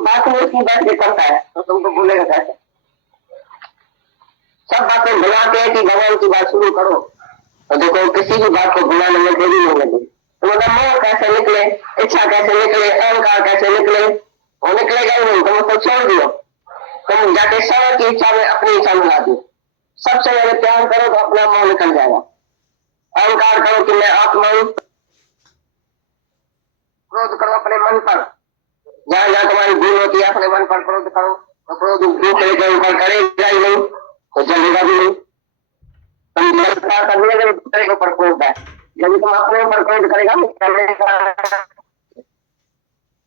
बात में की बैठ के करता है तो तुमको बोलेगा कैसे? सब बातें बुला के कि भगवान की बात शुरू करो तो देखो किसी भी बात को बुलाने में देरी नहीं लगी। तो मतलब मोह कैसे निकले, इच्छा कैसे निकले, अहंकार कैसे निकले, वो निकलेगा ही नहीं। तुम उसको छोड़ दियो, तुम जाके सर्व की इच्छा में अपनी इच्छा मिला दी। सबसे पहले त्याग करो तो अपना मोह निकल जाएगा। अहंकार करो कि मैं आत्मा हूं, क्रोध करो अपने मन पर, जहां जहां तुम्हारी भूल होती है अपने मन पर क्रोध करो तो क्रोध दूसरे के ऊपर करेगा ही नहीं तो चलेगा भी नहीं। तुम जलता करने के दूसरे के ऊपर क्रोध है, यदि तुम अपने ऊपर क्रोध करेगा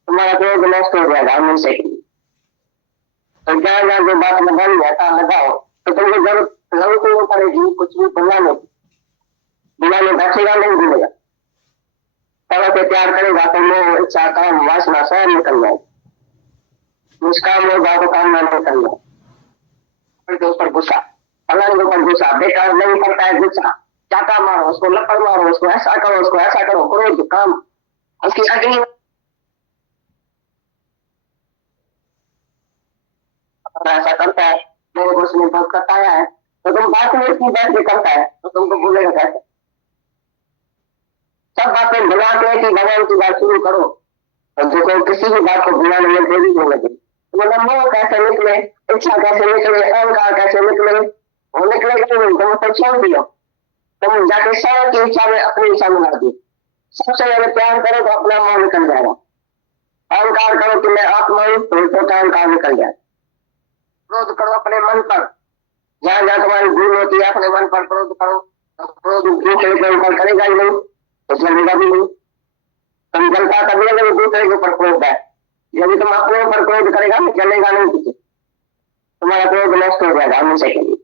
तुम्हारा क्रोध नष्ट हो जाएगा हमेशा के लिए। तो जहां जहां जो बात लगाई है लगाओ तो तुमको जरूरत नहीं पड़ेगी कुछ भी बुलाने बैठेगा नहीं भूलेगा। तरह से प्यार करेगा तो मोह इच्छा काम वासना सब निकल जाए, निष्काम होगा तो काम ना निकल जाए। के ऊपर गुस्सा, फलाने के ऊपर गुस्सा, बेकार नहीं करता है गुस्सा, चाटा मारो उसको, लपड़ मारो उसको, ऐसा करो उसको, ऐसा करो, क्रोध काम उसकी अग्नि ऐसा करता है, मेरे को उसने बहुत बताया है तो तुम बात में इसकी बैठ के करता है तो तुमको बोलेगा कैसे? सब बातें बुला के कि भगवान की बात शुरू करो और देखो किसी भी बात को बुलाने में देरी नहीं लगी। मतलब मोह कैसे निकले, इच्छा कैसे निकले, अहंकार कैसे निकले, वो निकलेगा नहीं। तुम उसको छोड़ दियो, तुम जाके सर्व की इच्छा में अपनी इच्छा मिला दी। सबसे पहले प्यार करो तो अपना मोह निकल जाएगा। अहंकार करो कि मैं आत्मा हूं तो अहंकार निकल जाए। क्रोध करो अपने मन पर, जहां जहां तुम्हारी भूल होती है अपने मन पर क्रोध करो तो क्रोध दूसरे के ऊपर करेगा ही नहीं तो चलेगा भी नहीं। तुम जनता करने लगे दूसरे के ऊपर क्रोध है, यदि तुम अपने ऊपर क्रोध करेगा तो चलेगा नहीं किसी, तुम्हारा क्रोध नष्ट हो जाएगा हमेशा के लिए।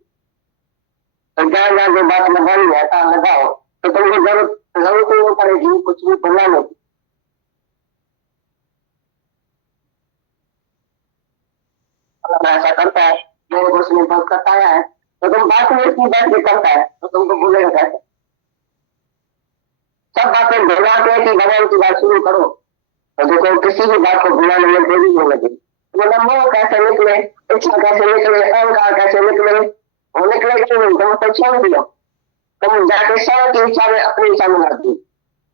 तो जहां जहां जो बात लगानी है लगाओ तो तुमको जरूरत नहीं पड़ेगी कुछ भी बुलाने की। ऐसा करता है, मेरे को उसने बहुत बताया है तो तुम बात में इसकी बैठ के करता है तो तुमको बोलेगा कैसे? सब बातें बुला के कि भगवान की बात शुरू करो तो देखो किसी भी बात को बुलाने में देरी नहीं लगी। मतलब मोह कैसे निकले, इच्छा कैसे निकले, अहंकार कैसे निकले, वो निकलेगा नहीं। तुम उसको छोड़ दियो, तुम जाके सर्व की इच्छा में अपनी इच्छा मिला दी।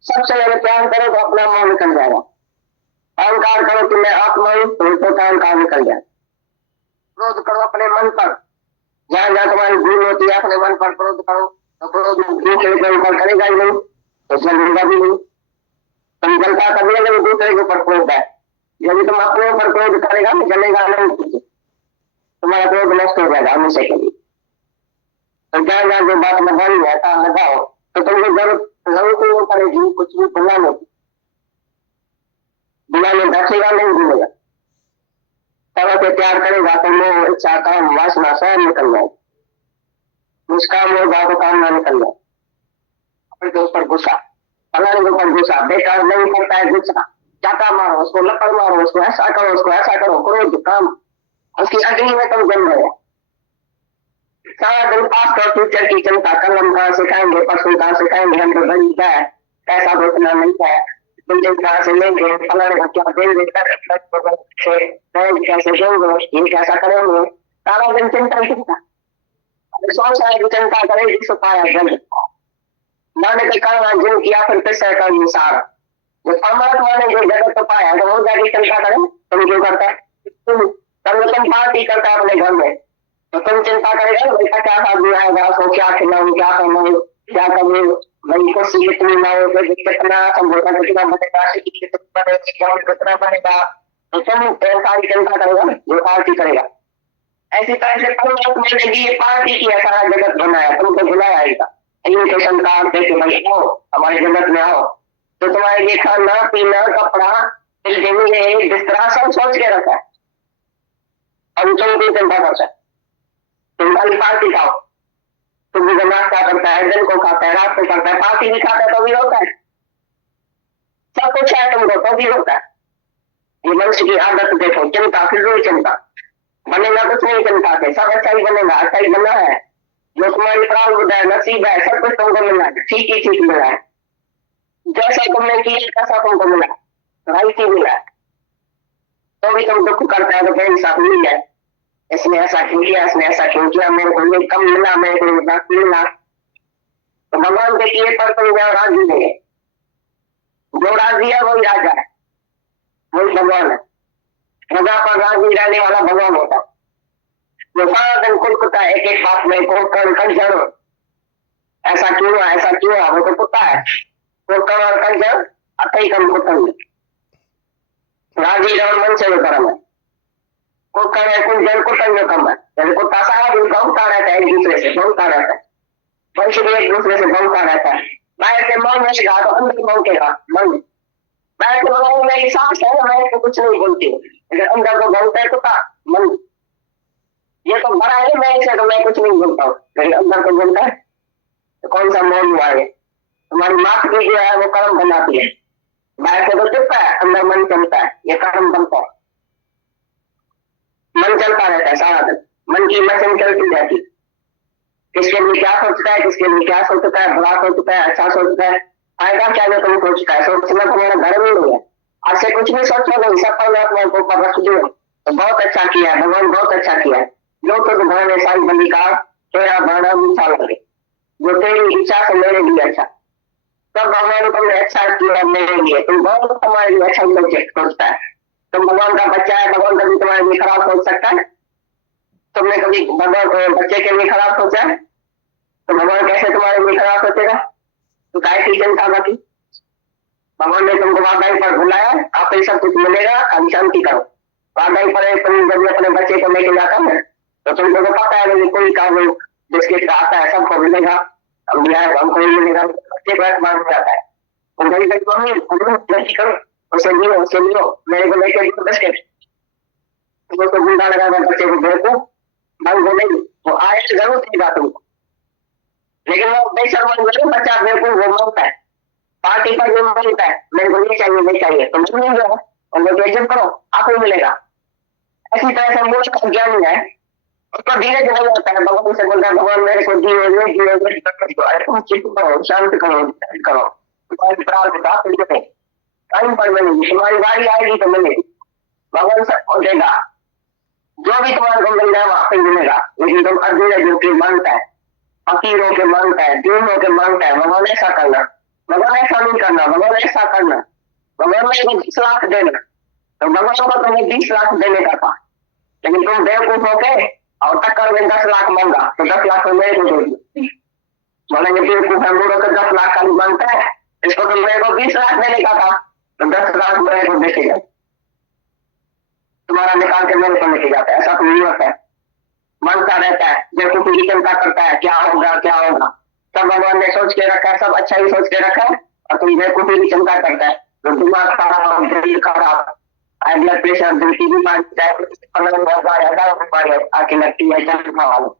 सबसे पहले प्यार करो तो अपना मोह निकल जाएगा। अहंकार करो कि मैं आत्मा हूं तो अहंकार निकल जाए। क्रोध करो अपने मन पर, जहां जहां तुम्हारी भूल होती है अपने मन पर क्रोध करो तो क्रोध दूसरे के ऊपर करेगा ही नहीं तो चलेगा भी नहीं। तुम जनता करने लगे दूसरे के ऊपर क्रोध है, यदि तुम अपने ऊपर क्रोध करेगा तो चलेगा नहीं, तुम्हारा क्रोध नष्ट हो जाएगा हमेशा के लिए। तो जहां जहां जो बात लगानी है लगाओ तो तुमको जरूरत नहीं पड़ेगी कुछ भी बुलाने बैठेगा नहीं भूलेगा। तरह से प्यार करेगा तो मोह इच्छा काम वासना सब निकल जाए, निष्काम होगा तो काम ना निकल जाए। अपने के ऊपर गुस्सा, फलाने के ऊपर गुस्सा, बेकार नहीं करता है गुस्सा, चाटा मारो उसको, लपड़ मारो उसको, ऐसा करो उसको, ऐसा करो, क्रोध काम उसकी अग्नि में तुम जम रहे हो। सारा दिन पास और फ्यूचर की चिंता, कल हम कहाँ सिखाएंगे, परसों कहाँ सिखाएंगे, हम तो बड़ी क्या है, पैसा तो इतना नहीं है, बिल्डिंग कहाँ से लेंगे, फलाने को क्या देंगे, कैसे देंगे, ये कैसा करेंगे, सारा दिन चिंता चिंता। सोच रहा है कि चिंता करेगी तो पाया जल्द माने के कारण जिन किया फिर पैसे का सारा जो परमात्मा ने जो जगत को पाया तो वो जाके चिंता करे। तुम क्यों करता है? तुम पार्टी करता है अपने घर में तो तुम चिंता करेगा बेटा क्या आदमी आएगा उसको क्या खिलाऊं, क्या करना, क्या करूँ, भाई कुर्सी कितनी लाओ, कितना संभोधन कितना बनेगा, कितना बनेगा, तो तुम सारी चिंता करेगा जो पार्टी करेगा। ऐसी तरह से परमात्मा ने ये पार्टी की सारा जगत बनाया, तुमको बुलाया आएगा इन्विटेशन कार्ड देके भाई आओ हमारे जगत में आओ, तो तुम्हारे लिए खाना पीना कपड़ा बिस्तरा सब सोच के रखा है और तुम भी चिंता करता है। तुम खाली पार्टी खाओ, तुम भी नाश्ता करता है, दिन को खाता है, रात को करता है, पार्टी भी खाता है तो भी होता है, सब कुछ है तुमको तो भी होता है। ये मनुष्य की आदत देखो, चिंता फिर चिंता बनेगा कुछ नहीं चिंता से, सब अच्छा ही बनेगा, अच्छा ही बना है, जो तुम्हारी प्रारब्ध है नसीब है सब कुछ तुमको मिला है, ठीक ही ठीक मिला है, जैसा तुमने किया कैसा तुमको मिला, राइट ही मिला है। तो भी तुम दुख करता है तो क्या इंसाफ नहीं है? इसने ऐसा क्यों किया, इसने ऐसा क्यों किया, मेरे को ये कम मिला, मेरे को ये मिला। तो भगवान के किए पर तुम जाओ राजी नहीं है। जो राजी है वही राजा है, वही भगवान है। प्रजा पर राजी रहने वाला भगवान होता है। जो सारा दिन कुलकुता है एक एक बात में कंजर, ऐसा क्यों हुआ, ऐसा क्यों हुआ, वो तो कुत्ता है। तो कमर कंजर अतई कम कुतंग राजी रहो मन से कर्म है। को करे कुछ जन कुतंग कम है, कुत्ता सारा दिन भौंकता रहता है, एक दूसरे से भौंकता रहता है, वंश भी एक दूसरे से भौंकता रहता है। बाहर से मौंकेगा तो अंदर भौंकेगा मन। बाहर से भगवान मेरी सांस है, मैं तो कुछ नहीं बोलती हूँ, लेकिन अंदर तो भौंकता है कुत्ता मन। ये तो बड़ा है मैं इसे, तो मैं कुछ नहीं बोलता हूँ, लेकिन अंदर तो बोलता है। तो कौन सा मोह हुआ है? तुम्हारी मात भी जो है वो कर्म बनाती है। बाहर से तो चुपता है, अंदर मन चलता है, ये कर्म बनता है। मन चलता रहता है सारा दिन, मन की मशीन चलती रहती है। किसके लिए क्या सोचता है, किसके लिए क्या सोचता है, बुरा सोचता है, अच्छा सोचता है, फायदा क्या जो तुम सोचता है। सोचना तुम्हारा धर्म ही नहीं है। आज से कुछ भी सोचो नहीं, सब परमात्मा को ऊपर रख दो तो बहुत अच्छा किया है भगवान, बहुत अच्छा किया है। जो तो भगवान साई बंदी का तेरा भाड़ा मीठा लगे, जो तेरी इच्छा से मेरे लिए अच्छा, तब भगवान तुमने अच्छा किया मेरे लिए, तुम बहुत तुम्हारे लिए अच्छा सोचता है। तुम भगवान का बच्चा है, भगवान कभी तुम्हारे लिए खराब सोच सकता है? तुमने कभी भगवान बच्चे के लिए खराब सोचा है? तो भगवान कैसे तुम्हारे लिए खराब सोचेगा? तो काय की चिंता बाकी? भगवान ने तुमको वादाई पर बुलाया, आप ही सब कुछ मिलेगा, खाली शांति करो। वादाई पर तुम जब अपने बच्चे को लेके जाता है तो तुमको तो पता है कोई काम बिस्किट आता है सबको मिलेगा, हमको ही मिलेगा, बच्चे को मान जाता है। करो उसे लियो, उसे लियो, मेरे को लेके बिस्किट। तो गुंडा लगा बच्चे को देखो मांगो नहीं, वो आए जरूर देगा तुमको, लेकिन वो बेशर्म बच्चा मेरे को वो मांगता है, पार्टी पर जो मांगता है मेरे को ये चाहिए नहीं चाहिए, तुम नहीं मिल जाओ और मेरे को इज्जत करो, आपको मिलेगा। ऐसी तरह से मूल का ज्ञान है, उसको धीरे धीरे होता है। भगवान से बोलता है भगवान मेरे को दिए शांत करो टाइम पर मिलेगी, तुम्हारी बारी आएगी तो मिलेगी, भगवान सबको देगा। जो भी तुम्हारे को मिल जाए वहां पे मिलेगा, लेकिन तुम अधूरे जो कि मांगता है, फकीरों के मांगता है, दीनों के मांगता है, भगवान ऐसा करना, भगवान ऐसा नहीं करना, भगवान ऐसा करना, भगवान मेरे को 20 लाख देना, तो भगवान को तुम्हें 20 लाख देने का था, लेकिन तुम बेवकूफ होके और टक्कर में 10 लाख मांगा तो 10 लाख मेरे को दे दिया। बोलेंगे बेवकूफ है, मूर्ख तो 10 लाख खाली मांगता है, इसको तो मेरे को 20 लाख देने का था, तो 10 लाख मेरे को देखेगा, तुम्हारा निकाल के मेरे को लेके जाता है। ऐसा तो नहीं होता है, मांगता रहता है, बेवकूफी की चिंता करता है, क्या होगा क्या होगा। सब भगवान ने सोच के रखा है, सब अच्छा ही सोच के रखा है, और तुम बेवकूफी की चिंता करता है। तो दिमाग खराब, दिल खराब, हाई ब्लड प्रेशर, दिल की बीमारी आके लगती है जन्म वालों।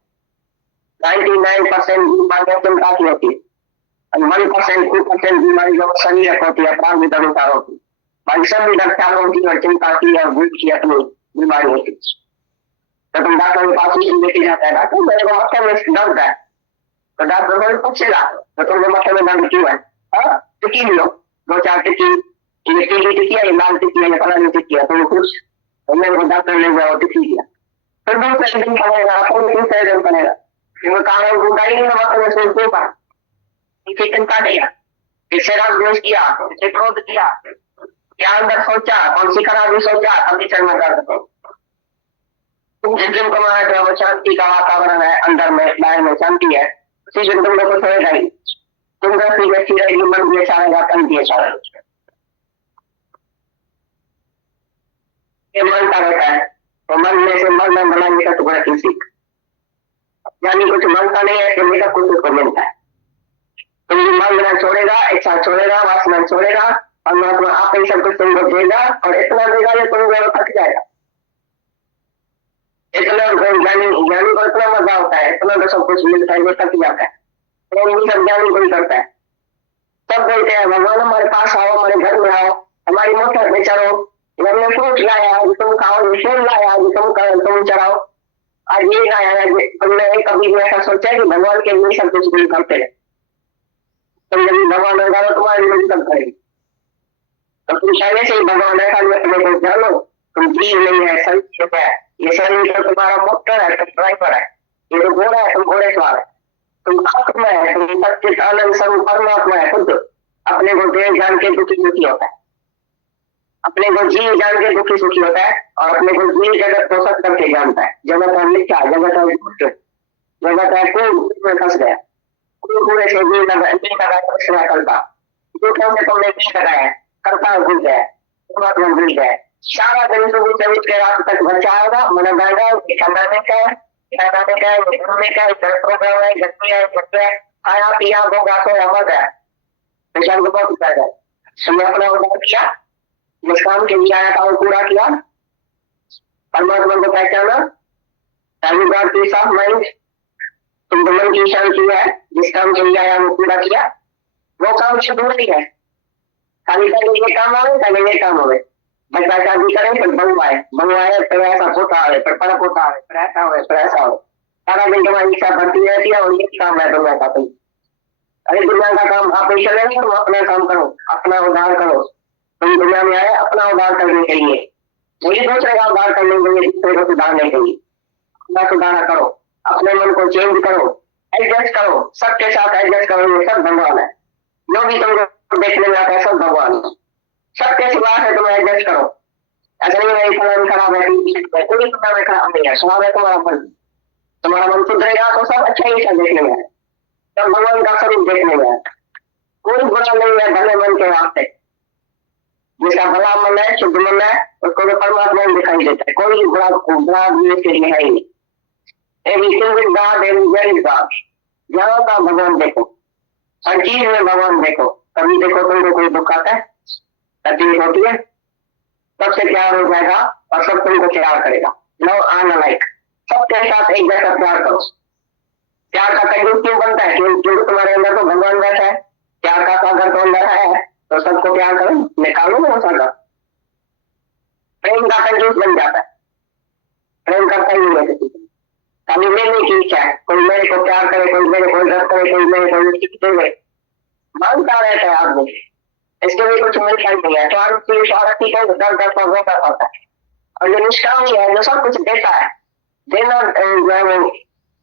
99% बीमारियां चिंता की होती है, 1% 2% बीमारी जो शरीर होती है, प्राण भी दरुता होती है, बाकी सब भी रक्षा होती है और चिंता की और भूख की अपनी बीमारी होती है। तो तुम डॉक्टर के पास लेके जाता है, डॉक्टर मेरे को मत्थे में दर्द है, तो डॉक्टर को पूछेगा तो तुमको मत्थे में दर्द क्यों है? टिक्की लो, 2-4 टिक्की, ये पीली टिक्की है, ये लाल टिक्की है, ये फलानी टिक्की है, तुम कुछ तो मेरे को डॉक्टर ले जाओ टिक्की दिया, फिर 2 दिन पड़ेगा, फिर 3 दिन पड़ेगा, फिर कारण ढूंढा ही नहीं, मत्थे में सोच क्यों पा, इसे चिंता किया, इससे राग द्वेष किया, इसे क्रोध किया, क्या अंदर सोचा, कौन सी खराबी सोचा, अभी चल में कर दो। तुम जिस दिन को माना वो शांति का वातावरण है, अंदर में बाहर में शांति है, उसी दिन तुम लोग को छोड़ेगा ही, तुम भी अच्छी रहेगी, मन भी अच्छा रहेगा, तन भी अच्छा रहेगा। ये मन का रहता है, तो मन में से मन में बनाने का टुकड़ा की सीख, यानी कुछ मनता नहीं है, तो मेरा कुछ को मिलता है। तुम मन छोड़ेगा, इच्छा छोड़ेगा, वासना छोड़ेगा, परमात्मा आप ही सब कुछ तुमको देगा, और इतना देगा ये तुम थक जाएगा। इतना ज्ञानी को इतना मजा होता है, इतना तो सब कुछ मिलता है, वो थक जाता है। तो सब ज्ञानी कोई करता है, सब बोलते हैं भगवान हमारे पास आओ, हमारे घर में आओ, हमारी मोटर में चढ़ो, हमने फ्रूट लाया, तुम खाओ, फूल लाया, तुम चढ़ाओ, आज ये लाया है, तुमने कभी भी ऐसा सोचा है कि भगवान के लिए सब कुछ नहीं करते हैं? तुम जब भगवान लगाओ तुम्हारे लिए सब करेंगे, तो तुम पहले से ही भगवान ऐसा अपने को जानो, तुम जीव नहीं है, शरीर है, ये शरीर तो तुम्हारा मोटर है, तुम ड्राइवर है, ये तो घोड़ा है, तुम घोड़े सवार है, तुम आत्मा है, तुम सच्चित आनंद स्वरूप परमात्मा है खुद। अपने को देह जान के दुखी सुखी होता है, अपने को जीव जान के दुखी सुखी होता है, और अपने को जीव जगत को सत्य करके जानता है। जगत है मिथ्या, जगत है झूठ, जगत है कोई में फंस गया, कोई पूरे से जीव लगा कृष्ण करता, झूठों से तुमने नहीं लगाया, करता भूल गया, परमात्मा भूल गया। सारा दिन सुबह से उठ के रात तक बच्चा आएगा, मन जाएगा, खाने का है, घूमने का है, प्रोग्राम है, घर है, खाया पिया होगा तो अमर है, विशाल को बहुत जाएगा। तुमने अपना उद्धार किया, निष्काम के लिए आया था वो पूरा किया, परमात्मा को पहचाना, माइंड, तुम मन की शांति है, जिस काम के लिए आया वो पूरा किया, वो काम से दूर ही है। खाली खाली ये काम आवे, खाली ये काम आवे, बच्चा शादी करें फिर बहू आए, बहू आए फिर ऐसा पोता आवे, फिर पर पोता आवे, फिर ऐसा आवे, फिर ऐसा आवे, सारा दिन तुम्हारी इच्छा बढ़ती रहती है, और ये काम है दुनिया का। अरे दुनिया का काम आप ही चले, तुम अपना काम करो, अपना उद्धार करो। तुम दुनिया में आए अपना उद्धार करने के लिए, वही दूसरे का उद्धार करने के लिए, दूसरे को सुधारने के लिए। अपना सुधारा करो, अपने मन को चेंज करो, एडजस्ट करो, सबके साथ एडजस्ट करो, ये सब भगवान है। जो भी तुमको देखने में आता है सब भगवान है, सबके सिवा है, तुम एडजस्ट करो। ऐसा नहीं है फलन खराब है, कोई दुनिया में खराब नहीं है, स्वभाव है तुम्हारा मन, तुम्हारा मन सुधरेगा तो सब अच्छा ही देखने में है, सब भगवान का स्वरूप देखने में है। कोई बुरा नहीं है भले मन के वास्ते, जिसका भला मन है, शुद्ध मन है, उसको तो परमात्मा ही दिखाई देता है, कोई बुरा बुरा इसके लिए है ही नहीं। Everything is God, everywhere is God. जहां का भगवान देखो, हर चीज में भगवान देखो। कभी देखो तुमको कोई दुख आता है, तकलीफ होती है, सबसे प्यार हो जाएगा और सब तुमको प्यार करेगा। लव आन लाइक, सबके साथ एक जैसा प्यार करो। प्यार का कंजूस क्यों बनता है? क्योंकि तुम्हारे अंदर तो भगवान बैठा है, प्यार का सागर तो अंदर है, तो सबको प्यार करो, निकालो ना सागर। प्रेम का कंजूस बन जाता है, प्रेम करता ही नहीं है, खाली लेने की इच्छा है, कोई मेरे को प्यार करे, कोई मेरे को इज्जत करे, कोई मेरे को दे, मांगता रहता है आदमी, इसके लिए कुछ मिलता ही नहीं है। तो आरती को दर दर पर रोका होता है, और जो निष्कामी है, जो सब कुछ देता है, देना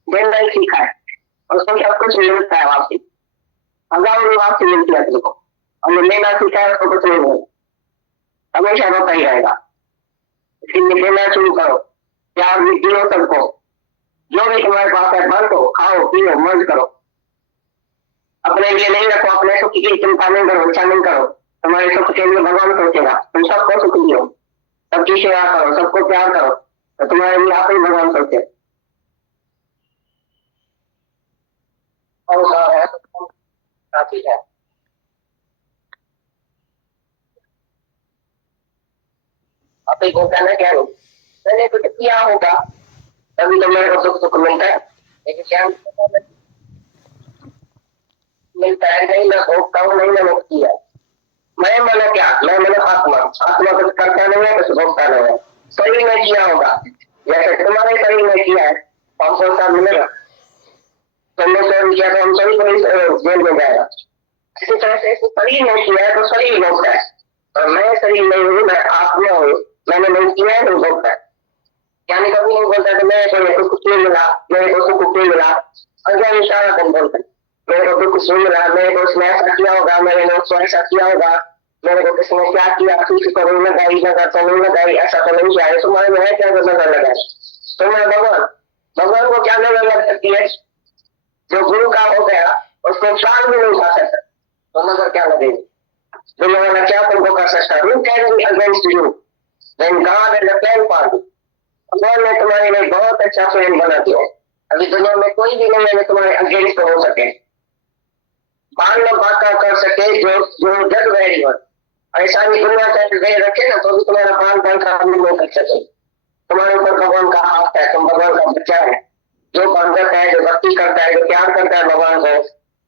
देना ही सीखा है, और उसको सब कुछ मिलता है वापसी, हजारों वापसी मिलती है तुमको, और जो लेना सीखा है उसको कुछ नहीं मिलेगा, हमेशा रोता ही रहेगा। इसलिए देना शुरू करो, प्यार भी दियो सबको, जो भी तुम्हारे पास है बांटो, खाओ पियो मौज करो। अपने लिए नहीं रखो, अपने सुख की चिंता नहीं करो, इच्छा नहीं करो, तुम्हारे सुख के लिए भगवान सोचेगा। तुम सबको सुख दियो, सबकी सेवा करो, सबको प्यार करो, तो तुम्हारे लिए आप ही भगवान सोचे। और है काफी है, आप ही को कहना क्या नहीं, मैंने कुछ किया होगा तभी तो मेरे को सुख सुख मिलता है, लेकिन क्या मिलता है? नहीं मैं भोगता हूँ, नहीं मैं मुक्ति है। मैं मैंने क्या, मैं मैंने आत्मा, आत्मा कुछ करता नहीं है, कुछ भोगता नहीं है। शरीर में किया होगा, जैसे तुम्हारे शरीर में किया है, हमको सब मिलेगा। तुमने शरीर किया तो हम सभी को जेल में जाएगा। इसी तरह से शरीर में किया है तो शरीर भोगता है, और मैं शरीर नहीं हूँ, मैं आत्मा हूँ, मैंने नहीं किया है तो भोगता है। यानी कभी नहीं बोलता कि मेरे को कुछ नहीं मिला, मेरे को सुख नहीं मिला, अज्ञानी सारा दिन बोलता है मेरे को कुछ नहीं मिला, मेरे को उसने ऐसा किया होगा, मेरे ने उसको ऐसा किया होगा, मेरे को किसने क्या किया, किसी को नहीं लगाई, नजर तो नहीं लगाई, ऐसा तो नहीं किया है। तुम्हारे में है क्या नजर लगाए? तुम्हारे भगवान, भगवान को क्या नजर लग सकती है? जो गुरु का हो गया उसको चांद भी नहीं खा सकता, तो नजर क्या लगेगी? दुनिया क्या तुमको कर सकता है? Against you then God and the plan for you. भगवान ने तुम्हारे लिए बहुत अच्छा प्लान बना दिया है। अभी दुनिया में कोई भी नहीं है जो तुम्हारे अगेंस्ट हो सके, बाल बात कर सके, जो जग वैरी हो। ऐसा भी दुनिया चाहे रखे ना तो भी तुम्हारा बाल बाल का नहीं कर सके। तुम्हारे ऊपर भगवान का हाथ है, तुम भगवान का बच्चा है, जो भगत है, जो भक्ति करता है, जो प्यार करता है भगवान को,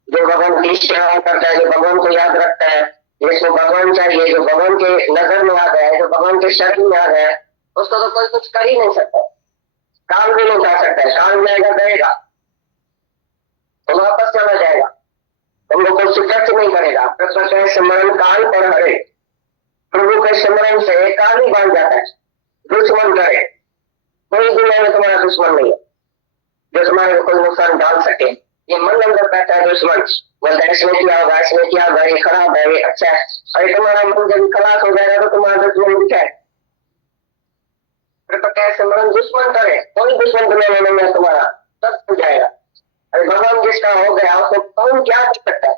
जो भगवान की सेवा करता है, जो भगवान को याद रखता है, जिसको भगवान चाहिए, जो भगवान के नजर में आ गया है, जो भगवान के शरीर में आ गया है, उसको तो कोई कुछ कर ही नहीं सकता, काल भी नहीं जा सकता है। काल जाएगा गएगा तो वापस चला जाएगा, तुमको कोई शिकस्त नहीं करेगा। कृष्ण स्मरण काल पर हरे, प्रभु के स्मरण से काल ही बांध जाता है। दुश्मन करे, कोई दुनिया में तुम्हारा दुश्मन नहीं है जो तुम्हारे को कोई नुकसान डाल सके। ये मन अंदर बैठा है दुश्मन, बोलता है इसने किया होगा, इसने किया होगा, ये खराब है, ये अच्छा है। अरे तुम्हारा मन जब खलास हो जाएगा तो तुम्हारा दुश्मन दिखा है। कैसे मन दुश्मन करे, कोई दुश्मन दुनिया में नहीं है तुम्हारा, सब हो जाएगा। अरे भगवान जिसका हो गया उसको कौन क्या कर सकता है?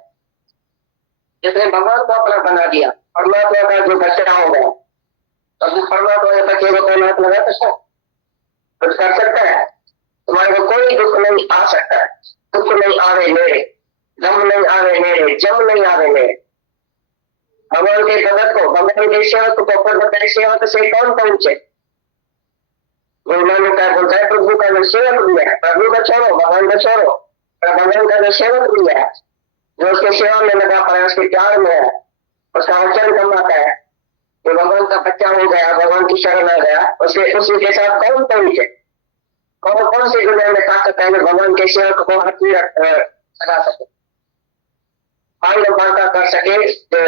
जिसने भगवान को अपना बना दिया, परमात्मा का जो बच्चा हो गया, अब परमात्मा के बच्चे को कोई हाथ लगा सकता है? कुछ कर सकता है? तुम्हारे को कोई दुख नहीं आ सकता है। दुख नहीं आवे मेरे, दम नहीं आवे मेरे, जम नहीं आवे मेरे। भगवान के भगत को, भगवान के सेवक को, पद सेवक से कौन पहुंचे? गुरु नानक का बोलता है प्रभु का जो सेवक भी है, प्रभु का छोड़ो, भगवान का छोड़ो, भगवान का जो सेवक भी है, जो उसके सेवा में लगा पड़ा है, उसके प्यार में है, उसका वचन कमाता है, जो भगवान का बच्चा हो गया, भगवान की शरण आ गया, उसे उसी के साथ कौन पहुंचे? कौन कौन सी दुनिया में ताकत है भगवान के सेवक को हाथ में लगा सके, बांका कर सके,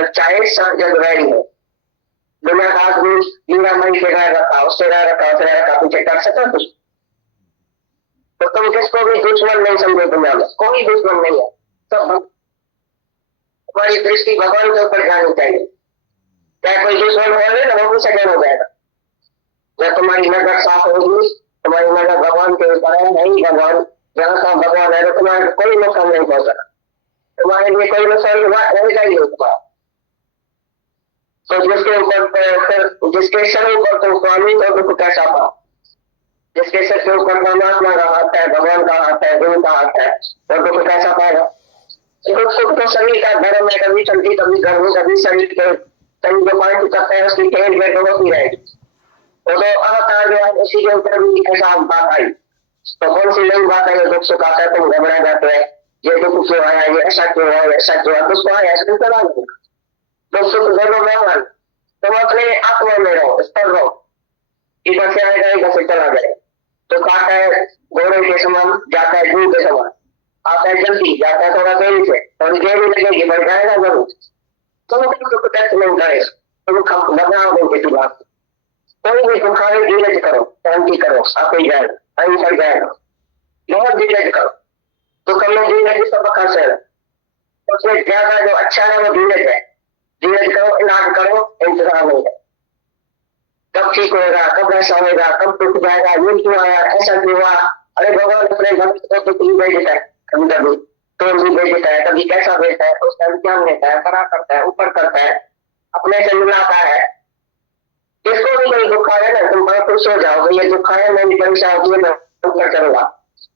चाहे सब जग वैरी हो। दुनिया का आदमी मीरा मई से रह रखा, उससे रह रखा, उससे रह रखा, पीछे कर सकता कुछ? तो तुम किसको भी दुश्मन नहीं समझो, दुनिया में कोई दुश्मन नहीं है, सब तुम्हारी दृष्टि भगवान के ऊपर जानी चाहिए। चाहे कोई दुश्मन हो ना, वो भी सगन हो जाएगा। जब तुम्हारी नजर साफ होगी, तुम्हारी नजर भगवान के ऊपर है, नहीं भगवान जहाँ का भगवान है, तो तुम्हारे कोई नुकसान नहीं पहुंचा, तुम्हारे लिए कोई नुकसान रहेगा ही नहीं। तो जिसके ऊपर, जिसके सर ऊपर तुम स्वामी तो दुख कैसा पाओ, जिसके सर के ऊपर परमात्मा का हाथ है, भगवान का हाथ है, गुरु का हाथ है, तो दुख कैसा पाएगा? दुख सुख तो शरीर का धर्म है, कभी चलती, कभी गर्मी, कभी शरीर के शरीर जो पानी करते हैं उसकी खेल में तो होती रहेगी। तो आता जो है उसी के ऊपर भी ऐसा बात आई, तो कौन सी नई बात है? दुख सुख आता है तुम घबरा जाते हैं, ये दुख क्यों आया, ये ऐसा क्यों है, ऐसा क्यों है? दुख आया ऐसा करा नहीं, दुख सुख दोनों व्यवहार, तुम अपने आत्मा में रहो, स्तर रहो, इधर से आएगा इधर से चला जाए। तो आता है घोड़े के समान, जाता है दूध के समान, आता है जल्दी, जाता है थोड़ा देरी से, थोड़ी देर भी लगेगी, बढ़ जाएगा जरूर। तुम दुख टेस्ट नहीं करे, तुम घबराओगे किसी बात, कोई भी तुम्हारे धीरज करो, शांति करो, आप ही जाएगा, कहीं चल जाएगा, बहुत धीरज करो। तो कम धीरज सबका से सबसे ज्यादा जो अच्छा है वो धीरज है। धीरज करो, इलाज करो, इंतजार नहीं है, कब ठीक होगा, कब ऐसा होगा, कब टूट जाएगा, ये क्यों आया, ऐसा क्यों हुआ? अरे भगवान अपने भक्त को कुछ भेज देता है, कभी कभी तोड़ भी भेज देता है, कभी कैसा भेजता है, उसका विज्ञान देता है, बड़ा करता है, ऊपर करता है, अपने से मिलाता है। किसको भी कोई दुख आए ना, तुम बड़ा खुश हो जाओगे, ये दुख आया, मेरी परीक्षा होती है, मैं ऊपर करूंगा,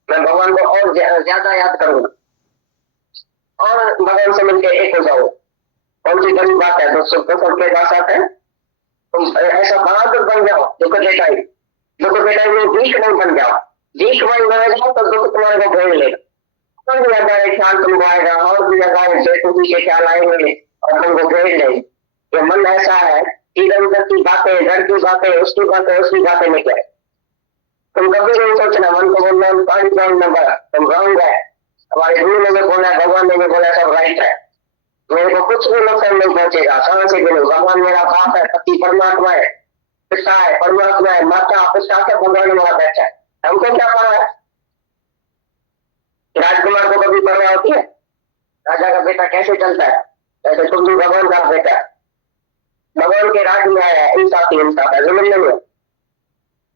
मैं भगवान को और ज्यादा याद करूंगा और भगवान से मिलकर एक हो जाओ। कौन सी बड़ी बात है? दोस्तों तो सबके पास आते हैं, तुम ऐसा बहादुर बन जाओ, दुख के टाइम में वीक नहीं बन जाओ, वीक बन जाओ तो दुख तुम्हारे को भेज लेगा, और भी ज्यादा ख्याल तुमको आएगा, और भी ज्यादा के ख्याल आएंगे और तुमको भेज लेंगे। ये मन ऐसा है, इधर उधर की बातें, घर की बातें, उसकी बातें निकले, तुम कभी नहीं सोचना, मन को बोलना पानी पानी नंबर, तुम रंग है, हमारे गुरु ने बोला, भगवान ने बोला, सब राइट है, मेरे को कुछ भी नुकसान नहीं पहुंचेगा, कहां से बोलो, भगवान मेरा बाप है, पति परमात्मा है, पिता है परमात्मा है, माता पिता से भगवान मेरा बैठा है, हमको क्या पड़ा है? राजकुमार को कभी परवाह होती है? राजा का बेटा कैसे चलता है, ऐसे तुम भी भगवान का बेटा, भगवान के राज में आया, इंसाफ है, जुल्म नहीं है,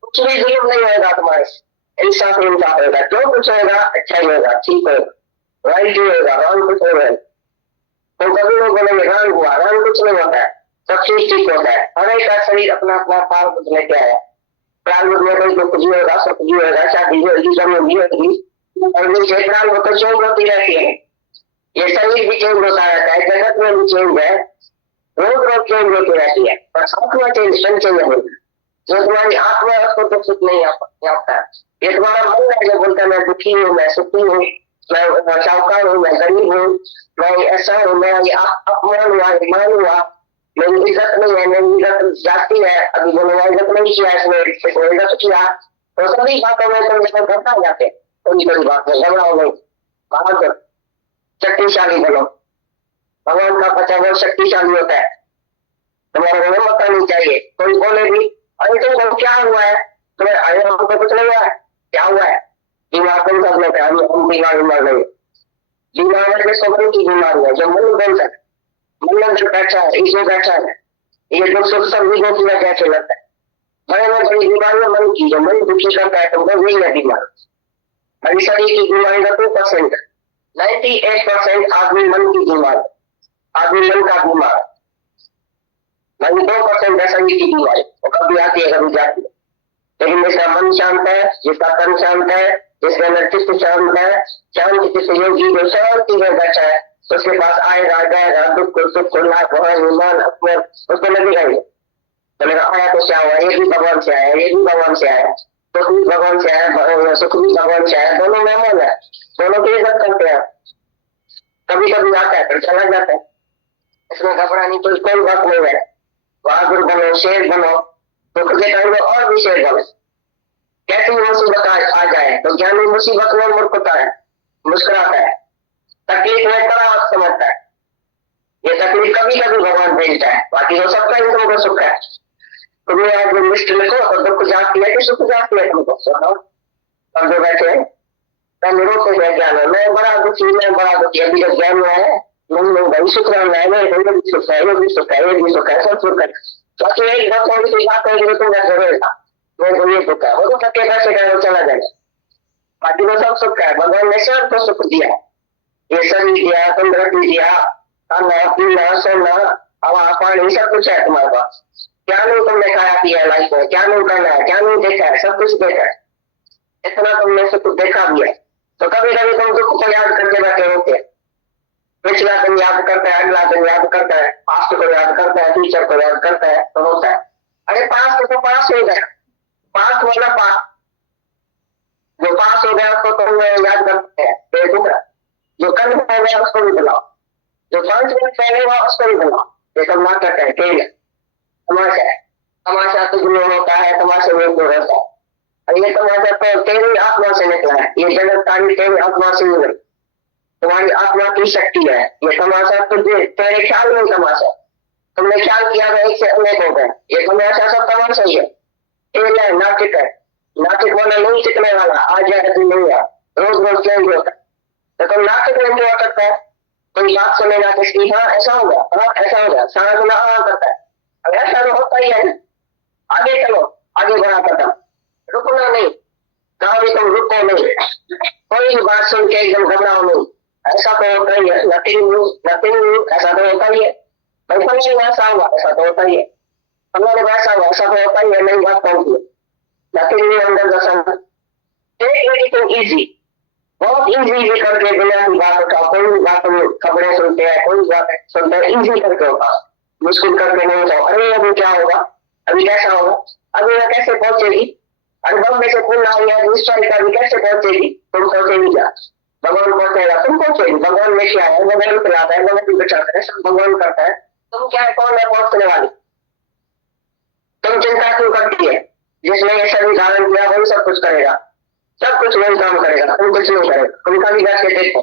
कुछ भी जुल्म नहीं होगा तुम्हारे, इंसाफ होगा, जो कुछ होगा अच्छा ही होगा, ठीक होगा, राइट ही होगा, रॉन्ग कुछ होगा। तो कभी लोग बोलेंगे रंग हुआ, रंग कुछ नहीं होता है, सब चीज ठीक होता है, हर एक का शरीर अपना अपना पार लेके आया, प्रारंभ में कोई दुख भी होगा, सुख भी होगा, शादी होगी, जन्म भी होगी, और ये क्षेत्रांग होकर चेंज होती रहती है, ये शरीर भी चेंज होता रहता है, जगत में भी चेंज है, रोज रोज चेंज होती रहती है, पर आत्मा चेंज होगी, जो तुम्हारी आत्मा है उसको दुख सुख नहीं आता है। ये तुम्हारा मन है जो बोलता है मैं दुखी हूँ, मैं सुखी हूँ, मैं शाहूकार हूँ, मैं गरीब हूँ, मैं ऐसा हूँ, मैं अपमान हुआ, मान हुआ, मेरी इज्जत नहीं है, मेरी इज्जत जाती है, अभी जो मैंने इज्जत नहीं किया इसमें इज्जत किया, तो सभी बातों में तुम जब घबरा जाते, थोड़ी बड़ी बात में घबराओ नहीं, बहादुर शक्तिशाली बनो, भगवान का बचा बहुत शक्तिशाली होता है, तुम्हारे हिम्मत आनी चाहिए, कोई बोले भी अरे तुमको क्या हुआ है, तुम्हें अरे हमको कुछ नहीं हुआ है, क्या हुआ है, दिमाग कौन सा अपने हम बीमार बीमार नहीं, बीमार में सब की बीमारी है जो मन बन सकता, मन अंदर बैठा है, ईगो बैठा है, ये जो सुख सब ईगो की वजह से लगता है। बड़े में बड़ी बीमारी मन की, जो मन दुखी करता है तुमको वही है बीमारी। अभी शरीर की बीमारी का 2%, 98% आदमी मन की बीमार, आदमी मन का बीमार, वही 2% है शरीर की बीमारी, वो कभी आती है कभी जाती है। लेकिन जिसका मन शांत है, जिसका तन शांत है, जिसके अंदर चित्त शांत है, शांत चित्त योगी जो शांति में बैठा है, उसके पास आएगा जाएगा दुख को सुख को लाभ विमान अपने उसको लगेगा ही बोलेगा आया तो क्या हुआ, ये भी भगवान से आया, ये भी भगवान से आया, दुख भी भगवान से आया, सुख भी भगवान से आया, दोनों मेहमान है, दोनों की इज्जत करते हैं। कभी कभी आता है फिर चला जाता है, इसमें घबराने की कोई बात नहीं है। बहादुर बनो, शेर बनो, दुख के टाइम में और भी शेर बनो। कैसी मुसीबत आ जाए तो ज्ञानी मुसीबत में मुस्कुराता है, मुस्कुराता है, तकलीफ में तनाव समझता है, ये तकलीफ कभी कभी भगवान भेजता है, बाकी तो सबका ही तुमको सुख है। तुम्हें आज लिस्ट लिखो तो दुख जाती है कि सुख जाती है तुमको, अब जो बैठे रोते हैं ज्ञान, मैं बड़ा दुखी, मैं बड़ा दुखी, अभी जब ज्ञान में है भाई सुख रहा है, मैं भी सुख है, ये भी सुख है, ये भी सुख है, सब सुख है, बाकी एक बात है जो तुम जरूर था मेरे को ये दुख है, वो तो थके पैसे का वो चला जाएगा, बाकी वो सब सुख है। भगवान ने सबको सुख दिया, ये शरीर दिया, तंदुरुस्ती दिया, खाना पीना सोना हवा पानी सब कुछ है तुम्हारे पास। क्या नहीं तुमने खाया पिया लाइफ में, क्या नहीं करना है, क्या नहीं देखा है, सब कुछ देखा है, इतना तुमने सब कुछ देखा भी है। तो कभी कभी तुम दुख को याद करके बैठे होते, पिछला दिन याद करता है, अगला दिन याद करता है, पास्ट को याद करता है, फ्यूचर को याद करता है, तो होता है अरे पास्ट तो पास हो गया, पास्ट वाला पास जो पास हो गया उसको तुम याद करते हैं, जो कल हो गया उसको भी बुलाओ, जो 5 मिनट पहले हुआ उसको भी बुलाओ, ये सब नाटक है, खेल है, तमाशा है, तमाशा तो दुनिया होता है, तमाशे में क्यों रहता है, ये तमाशा तो तेरी आत्मा से निकला है, ये जगतकारी तेरी आत्मा से निकली, तुम्हारी आत्मा की शक्ति है, ये तमाशा तुझे तेरे ख्याल में तमाशा, तुमने ख्याल किया तो एक से अनेक हो गए, ये तमाशा सब तमाशा ही है, खेल है, नाटक है, नाटक वाला नहीं टिकने वाला, आज है तो नहीं है, रोज रोज चेंज होता है, तो तुम नाटक में क्यों सकता है, कोई बात सुनेगा किसकी, हाँ ऐसा होगा, हाँ ऐसा होगा, सारा गुना हाँ करता है, अब ऐसा तो होता ही है, आगे चलो, आगे बढ़ा कदम, रुकना नहीं, कहा भी तुम रुको नहीं, कोई भी बात सुन के एकदम घबराओ नहीं, ऐसा तो होता ही है, नथिंग ऐसा तो होता ही है, बचपन में वैसा हुआ ऐसा तो होता ही है, हमारे वैसा हुआ ऐसा तो होता ही है, नई बात कौन सी, नथिंग अंदर दर्शन, टेक एवरीथिंग इजी, बहुत इजी करके बिना की बात उठाओ, कोई भी बात खबरें सुनते हैं, कोई बात सुनते हैं, इजी करके उठाओ, मुश्किल करके नहीं उठाओ, अरे अभी क्या होगा, अभी कैसा होगा, अभी वह कैसे पहुंचेगी, अरे बम्बे से पुल आई है दूसरा अभी कैसे पहुंचेगी, तुम पहुंचेगी क्या, भगवान पहुंचेगा, तुम पहुंचेगी, भगवान में क्या है, भगवान पिलाता है, भगवान बिठाता है, सब भगवान करता है, तुम क्या है, कौन है पहुंचने वाली, तुम चिंता क्यों करती है, जिसने ये शरीर धारण किया वही सब कुछ करेगा, सब कुछ वही काम करेगा, तुम कुछ नहीं करेगा, तुम खाली बैठ के देखो,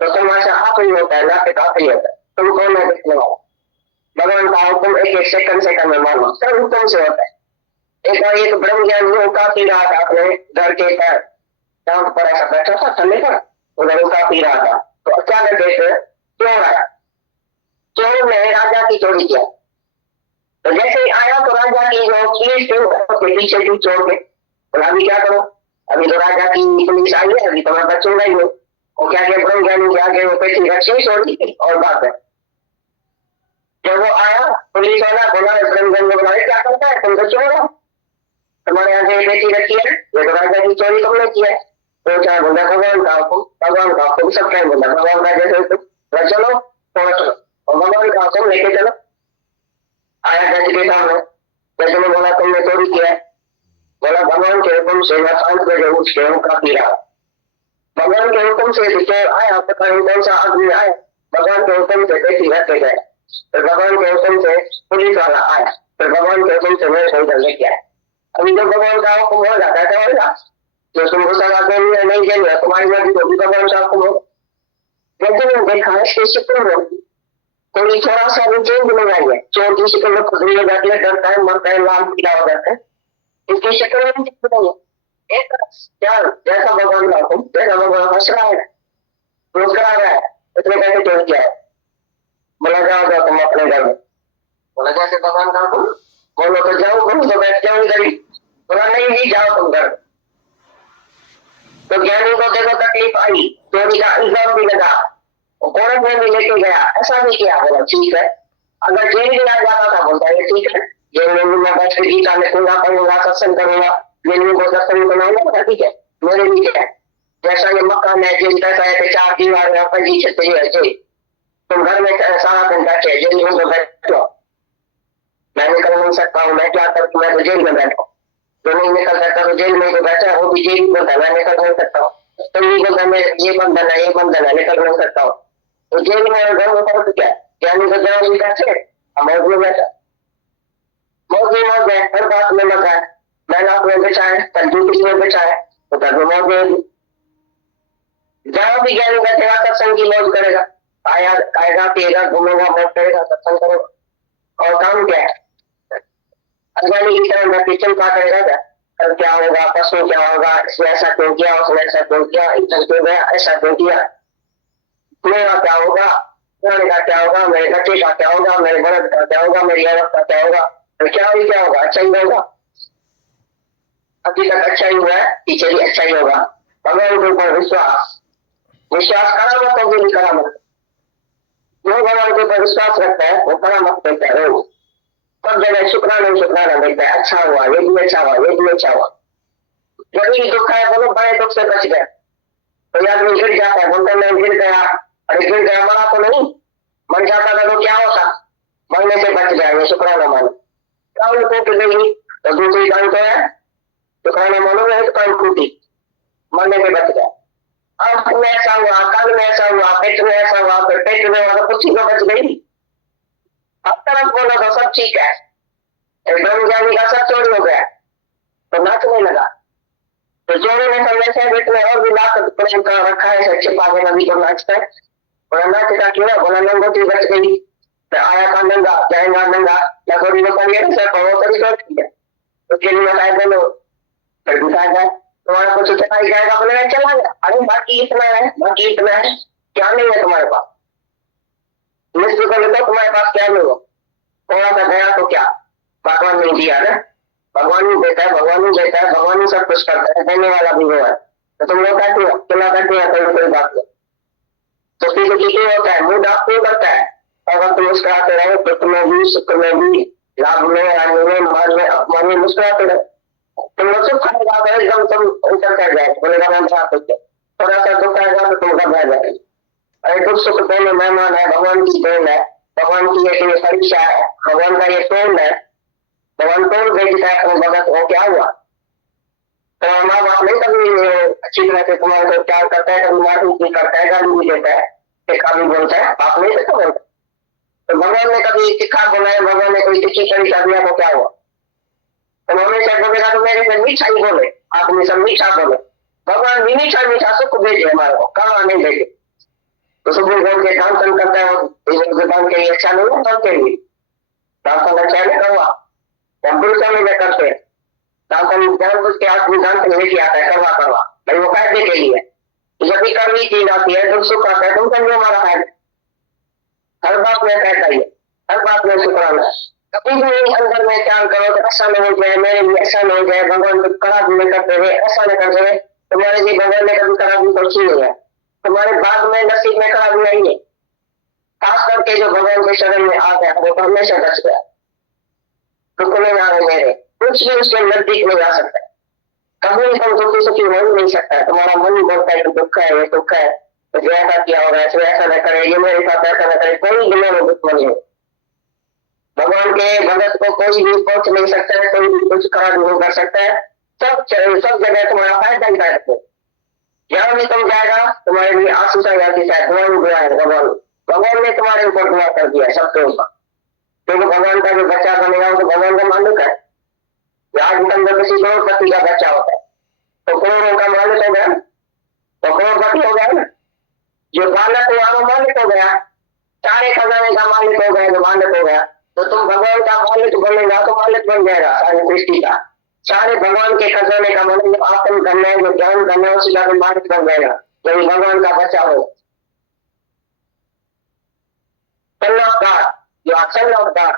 तो तमाशा आप ही होता है, नाटक आप ही होता है, तुम कौन है देखने वाला, भगवान का हुक्म एक एक सेकंड में मानो, सब हुक्म से होता है। एक बार एक ब्रह्म ज्ञानी हुक्का पी रहा था अपने घर के पैर चांद पर ऐसा बैठा था ठंडे पर, उधर हुक्का पी रहा था, तो अचानक एक चोर आया, चोर ने राजा की चोरी किया, तो जैसे ही आया तो राजा की जो पुलिस थी उसके पीछे थी चोर के, बोला अभी क्या करो, अभी तो राजा की पुलिस आई है, अभी तो मैं बचूंगा ही नहीं, वो क्या क्या ब्रह्म ज्ञानी के आगे वो पेटी रखी छोड़ी थी और बात है, जब वो आया पुलिस वाला बोला ब्रह्म ज्ञानी बोला क्या करता है, तुम तो चोर हो, तुम्हारे आगे पेटी रखी है, ये तो राजा की चोरी तुमने किया है, तो क्या बोला भगवान का हुक्म, भगवान का हुक्म सब टाइम बोला, भगवान का जैसे हुक्म चलो थोड़ा चलो, और भगवान का हुक्म लेके चलो, आया जज के सामने, जज ने बोला तुमने चोरी किया है, बोला भगवान के हुक्म से मैं 5 बजे उठ के हुक्का पी रहा, भगवान के हुक्म से चोर आया, पता नहीं कौन सा आदमी आया, भगवान के हुक्म से पेटी रख के गए, फिर भगवान के हुक्म से पुलिस वाला आया, फिर भगवान के हुक्म से मेरे को इधर लेके आया, अभी जब भगवान का हुक्म हो जाता है होगा, जो तुमको सजा देनी है नहीं देनी है तुम्हारी मर्जी होगी, भगवान का हुक्म होगा, लेकिन देखा है शिष्य तुम होगी, कोई थोड़ा सा भी चेंज नहीं आई है। चोर की शक्ल में खुजली हो जाती है, डरता है, मरता है, लाल पीला हो जाता है, इसकी शक्ल में चेंज नहीं है। एक क्या जैसा भगवान का हुक्म, जैसा भगवान हंस रहा है, मुस्कुरा रहा है, इसमें कैसे चोर किया है? बोला जाओ जाओ तुम अपने घर में। बोला जैसे भगवान का हुक्म, बोलो तो जाओ, बोलो तो बैठ जाओ इधर ही। बोला नहीं जी जाओ तुम घर। तो ज्ञानी को देखो तकलीफ आई, चोरी का इल्जाम भी लगा, कोर्ट में भी लेके गया, ऐसा भी किया। बोला ठीक है, अगर जेल भी आ जाता था, बोलता है ठीक है, जेल में भी मैं बैठ के गीता लिखूंगा, पढ़ूंगा, सत्संग करूंगा, जेल में को सत्संग बनाऊंगा, ठीक है, मेरे भी है। जैसा ये मकान है, जेल कैसा है, 4 दीवार है, पंजी छतरी है जेल, तुम घर में सारा दिन बैठे, जेल में तो बैठो, मैं निकल नहीं सकता हूँ, मैं क्या करूँ, मैं तो जेल में बैठा, जो नहीं निकल सकता तो जेल में तो बैठा है, वो भी जेल में मैं निकल नहीं सकता हूँ, तो ये बंधन है, ये बंधन है, निकल नहीं सकता हूँ। तो जेल में घर में फर्क क्या है? ज्ञानी को जहाँ भी बैठे, मौज में बैठा, मौज है, हर बात में लगा है, मैंने में बैठा है, कंजूसी में बैठा है, तो घर में मौज में जहाँ भी ज्ञानी बैठेगा सत्संग की मौज करेगा, आया खाएगा पिएगा घूमेगा मौज करेगा सत्संग करेगा। और काम क्या है? अज्ञानी की तरह मैं किचन का करेगा क्या? कल क्या होगा, परसों क्या होगा, इसमें ऐसा क्यों किया, उसने ऐसा क्यों किया, इधर क्यों गया, ऐसा क्यों किया, मेरा क्या होगा, पुराने का क्या होगा, मेरे बच्चे का क्या होगा, मेरे बड़द का क्या होगा, मेरी औरत का क्या होगा, तो क्या ही क्या होगा, अच्छा ही होगा। अभी तक अच्छा ही हुआ है, पीछे भी अच्छा ही होगा। भगवान के ऊपर विश्वास, विश्वास करामत होगी नहीं करामत, जो भगवान के ऊपर विश्वास रखता है वो करामत देता है, रोज सब जगह शुक्राना देता है, अच्छा हुआ, ये भी अच्छा हुआ, ये भी अच्छा हुआ। जब भी दुख है बोलो बड़े दुख से बच गए, तो आदमी गिर जाता है, बोलते मैं गिर गया, अरे गिर गया, मरा तो नहीं, मर जाता था तो क्या होता, मरने से बच गया, ये शुक्राना मानो। कान टूट गई तो दूसरी कान तो है, शुक्राना मानो, एक कान टूटी, मरने से बच गया। आंख में ऐसा हुआ, कान में ऐसा हुआ, पेट में ऐसा हुआ, फिर पेट में हुआ तो कुछ ही तो बच गई। अब तरफ बोला तो सब ठीक है, ब्रह्म ज्ञानी का सब चोरी हो गया, तो नाचने लगा। तो चोरी ने समझे से पेट में और भी लाख प्रेम का रखा है, छिपा के नदी को नाचता है, बोला नाचता क्यों है, बोला लंगोटी बच गई, तो आया का नंगा जाएगा नंगा, लंगोटी को कर लिया सर पढ़ो तभी तो ठीक है, तो के लिए बताए बोलो फिर बिता जाए, तुम्हारा कुछ चला ही जाएगा, बोलेगा चला गया, अरे बाकी इतना है, बाकी इतना है, क्या नहीं है तुम्हारे पास, निश्चित कर लेते तुम्हारे पास क्या नहीं है, थोड़ा सा गया तो क्या, भगवान नहीं दिया ना, भगवान ही देता है, भगवान ही देता है, भगवान ही सब कुछ करता है, देने वाला भी वो है, तो तुम लोग कहते हो कितना करते हैं, कोई बात नहीं। तो फिर होता है, मूड आप क्यों करता है, अगर तुम मुस्कुराते रहो तो तुम्हें भी सुख में भी, लाभ में, हानि में, मान में, अपमान में मुस्कुराते रहो, तुम लोग सब खाएगा तो एकदम तुम उतर कर जाए, बोलेगा मैं बात होते, थोड़ा सा दुख आएगा तो तुम घबरा जाए, अरे दुख सुख दोनों मेहमान है, भगवान की देन है, भगवान की ये परीक्षा है, भगवान का ये तोड़ है, भगवान तोड़ भेजता है अपने भगत हो, क्या हुआ, तो माँ बाप नहीं कभी अच्छी तरह से तुम्हारे को प्यार करता है, कभी मारपीट भी करता है, गाली भी देता है, टिक्का भी बोलता है, बाप नहीं सकता बोलता, तो भगवान ने कभी टिक्का बोला है, भगवान ने कोई तिक्की खड़ी कर दिया तो क्या हुआ, तो हमेशा बोलेगा तो मेरे से मीठा ही बोले, आदमी सब मीठा बोले, भगवान भी मीठा मीठा सुख भेजे हमारे को, कहाँ नहीं भेजे, तो सुबह बोल के दान करता है, दान के लिए अच्छा नहीं है, सब के लिए दान अच्छा नहीं करवा, समय में करते हैं दान के आदमी दान लेके आता है, करवा भाई वो फायदे के लिए, जब भी करनी चीज आती है दुख सुख आता है, तुम समझो हमारा फायदा, हर बात में कहता ही है, हर बात में शुक्राना, कभी भी अंदर में ख्याल करो तो ऐसा न हो जाए, मेरे लिए ऐसा न हो जाए, भगवान को खराब नहीं करते हुए ऐसा न कर रहे, तुम्हारे लिए भगवान ने कभी खराबी पहुंची नहीं है, तुम्हारे बाद में नसीब में खराबी आई है, खास करके जो भगवान के शरण में आ गया वो तो हमेशा बच गया, रुकने ना रहे मेरे, कुछ भी उसके नजदीक नहीं आ सकता, कभी भी तुम दुखी सुखी हो नहीं सकता, तुम्हारा मन बोलता है कि दुख है, ये दुख है, तो ऐसा किया होगा, इसमें ऐसा न करे, ये मेरे साथ ऐसा न करे, कोई दुनिया में दुश्मन नहीं, भगवान के भगत को कोई भी पहुंच नहीं सकता है, कोई भी कुछ खराब नहीं कर सकता है, सब जगह तुम्हारा फायदा ही फायदा है, जहां भी तुम जाएगा तुम्हारे लिए आशीष आ जाती है, तुम्हारी दुआ है, भगवान ने तुम्हारे ऊपर दुआ कर दिया है सबके ऊपर, क्योंकि भगवान का जो बच्चा बनेगा वो तो भगवान का मालिक है, आज तक किसी करोड़पति का बच्चा होता है तो करोड़ों का मालिक हो गया, तो करोड़पति हो गया ना, जो बालक हुआ वो मालिक हो गया, सारे खजाने का मालिक हो गया, जो मालिक हो गया, तो तुम भगवान का मालिक बनेगा तो मालिक बन जाएगा सारी सृष्टि का। सारे भगवान के खजाने का मतलब जो आत्म धन है, जो ज्ञान धन है, उसी का मालिक बन जाएगा जब भगवान का बच्चा हो। अवतार, जो अक्षर अवतार,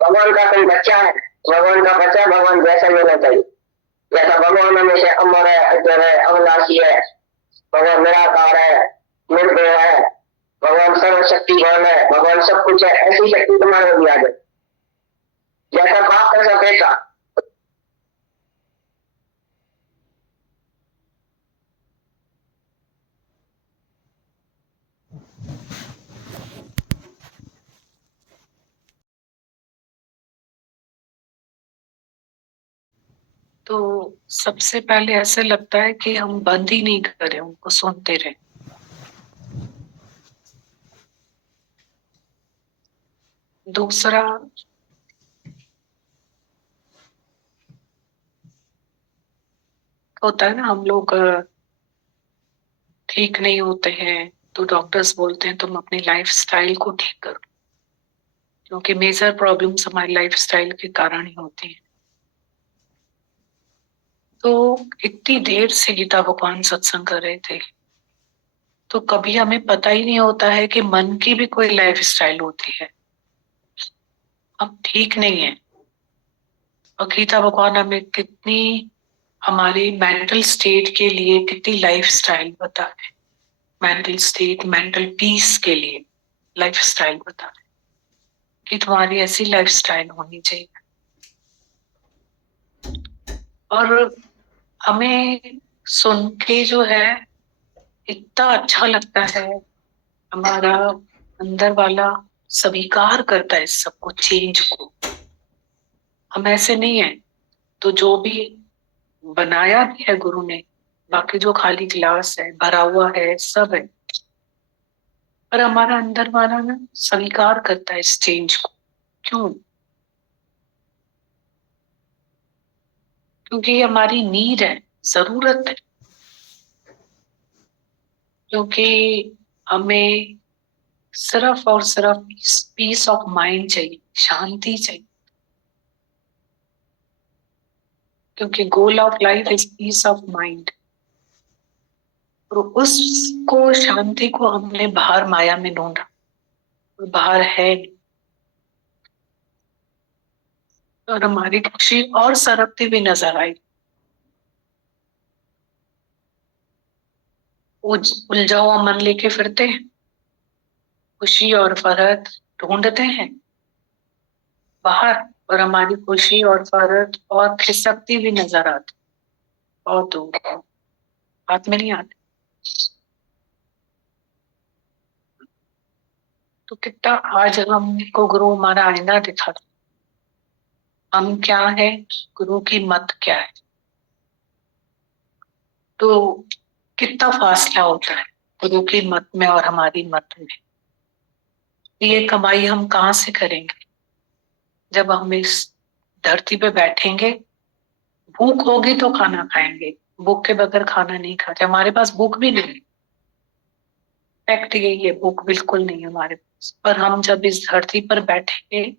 भगवान का कोई बच्चा है, भगवान का बच्चा भगवान जैसा ही होना चाहिए। जैसा भगवान हमेशा अमर है, अजर है, अविनाशी है, भगवान निराकार है, निर्भय है, भगवान सर्वशक्तिवान है, भगवान सब कुछ है, ऐसी शक्ति तुम्हारे भी आ जाए। जैसा बाप तैसा बेटा। तो सबसे पहले ऐसे लगता है कि हम बंद ही नहीं करें, उनको सुनते रहे। दूसरा, होता है ना, हम लोग ठीक नहीं होते हैं तो डॉक्टर्स बोलते हैं तुम अपनी लाइफ स्टाइल को ठीक करो, क्योंकि मेजर प्रॉब्लम्स हमारी लाइफ स्टाइल के कारण ही होती हैं। तो इतनी देर से गीता भगवान सत्संग कर रहे थे, तो कभी हमें पता ही नहीं होता है कि मन की भी कोई लाइफ स्टाइल होती है। हम ठीक नहीं है, और गीता भगवान हमें कितनी हमारी मेंटल स्टेट के लिए कितनी लाइफ स्टाइल बता है। मेंटल स्टेट, मेंटल पीस के लिए लाइफ स्टाइल बता है कि तुम्हारी ऐसी लाइफ स्टाइल होनी चाहिए। और हमें सुन के जो है इतना अच्छा लगता है, हमारा अंदर वाला स्वीकार करता है इस सबको, चेंज को। हम ऐसे नहीं है, तो जो भी बनाया भी है गुरु ने, बाकी जो खाली गिलास है भरा हुआ है सब है, पर हमारा अंदर वाला ना स्वीकार करता है इस चेंज को। क्यों? क्योंकि ये हमारी नीड है, जरूरत है। क्योंकि हमें सिर्फ और सिर्फ पीस ऑफ माइंड चाहिए, शांति चाहिए। क्योंकि goal of life is peace of mind, और उसको, शांति को हमने बाहर माया में ढूंढा, बाहर है। और हमारी खुशी और सरकती भी नजर आई। उलझा हुआ मन लेके फिरते हैं, खुशी और फरहत ढूंढते हैं बाहर, और हमारी खुशी और फरहत और खिसकती भी नजर आती, और दूर हाथ में नहीं आती। तो कितना आज हमको गुरु हमारा आईना दिखा, हम क्या है, गुरु की मत क्या है। तो कितना फासला होता है गुरु की मत में और हमारी मत में। ये कमाई हम कहाँ से करेंगे? जब हम इस धरती पे बैठेंगे, भूख होगी तो खाना खाएंगे, भूख के बगैर खाना नहीं खाते। हमारे पास भूख भी नहीं, फैक्ट यही है, भूख बिल्कुल नहीं है हमारे पास। पर हम जब इस धरती पर बैठेंगे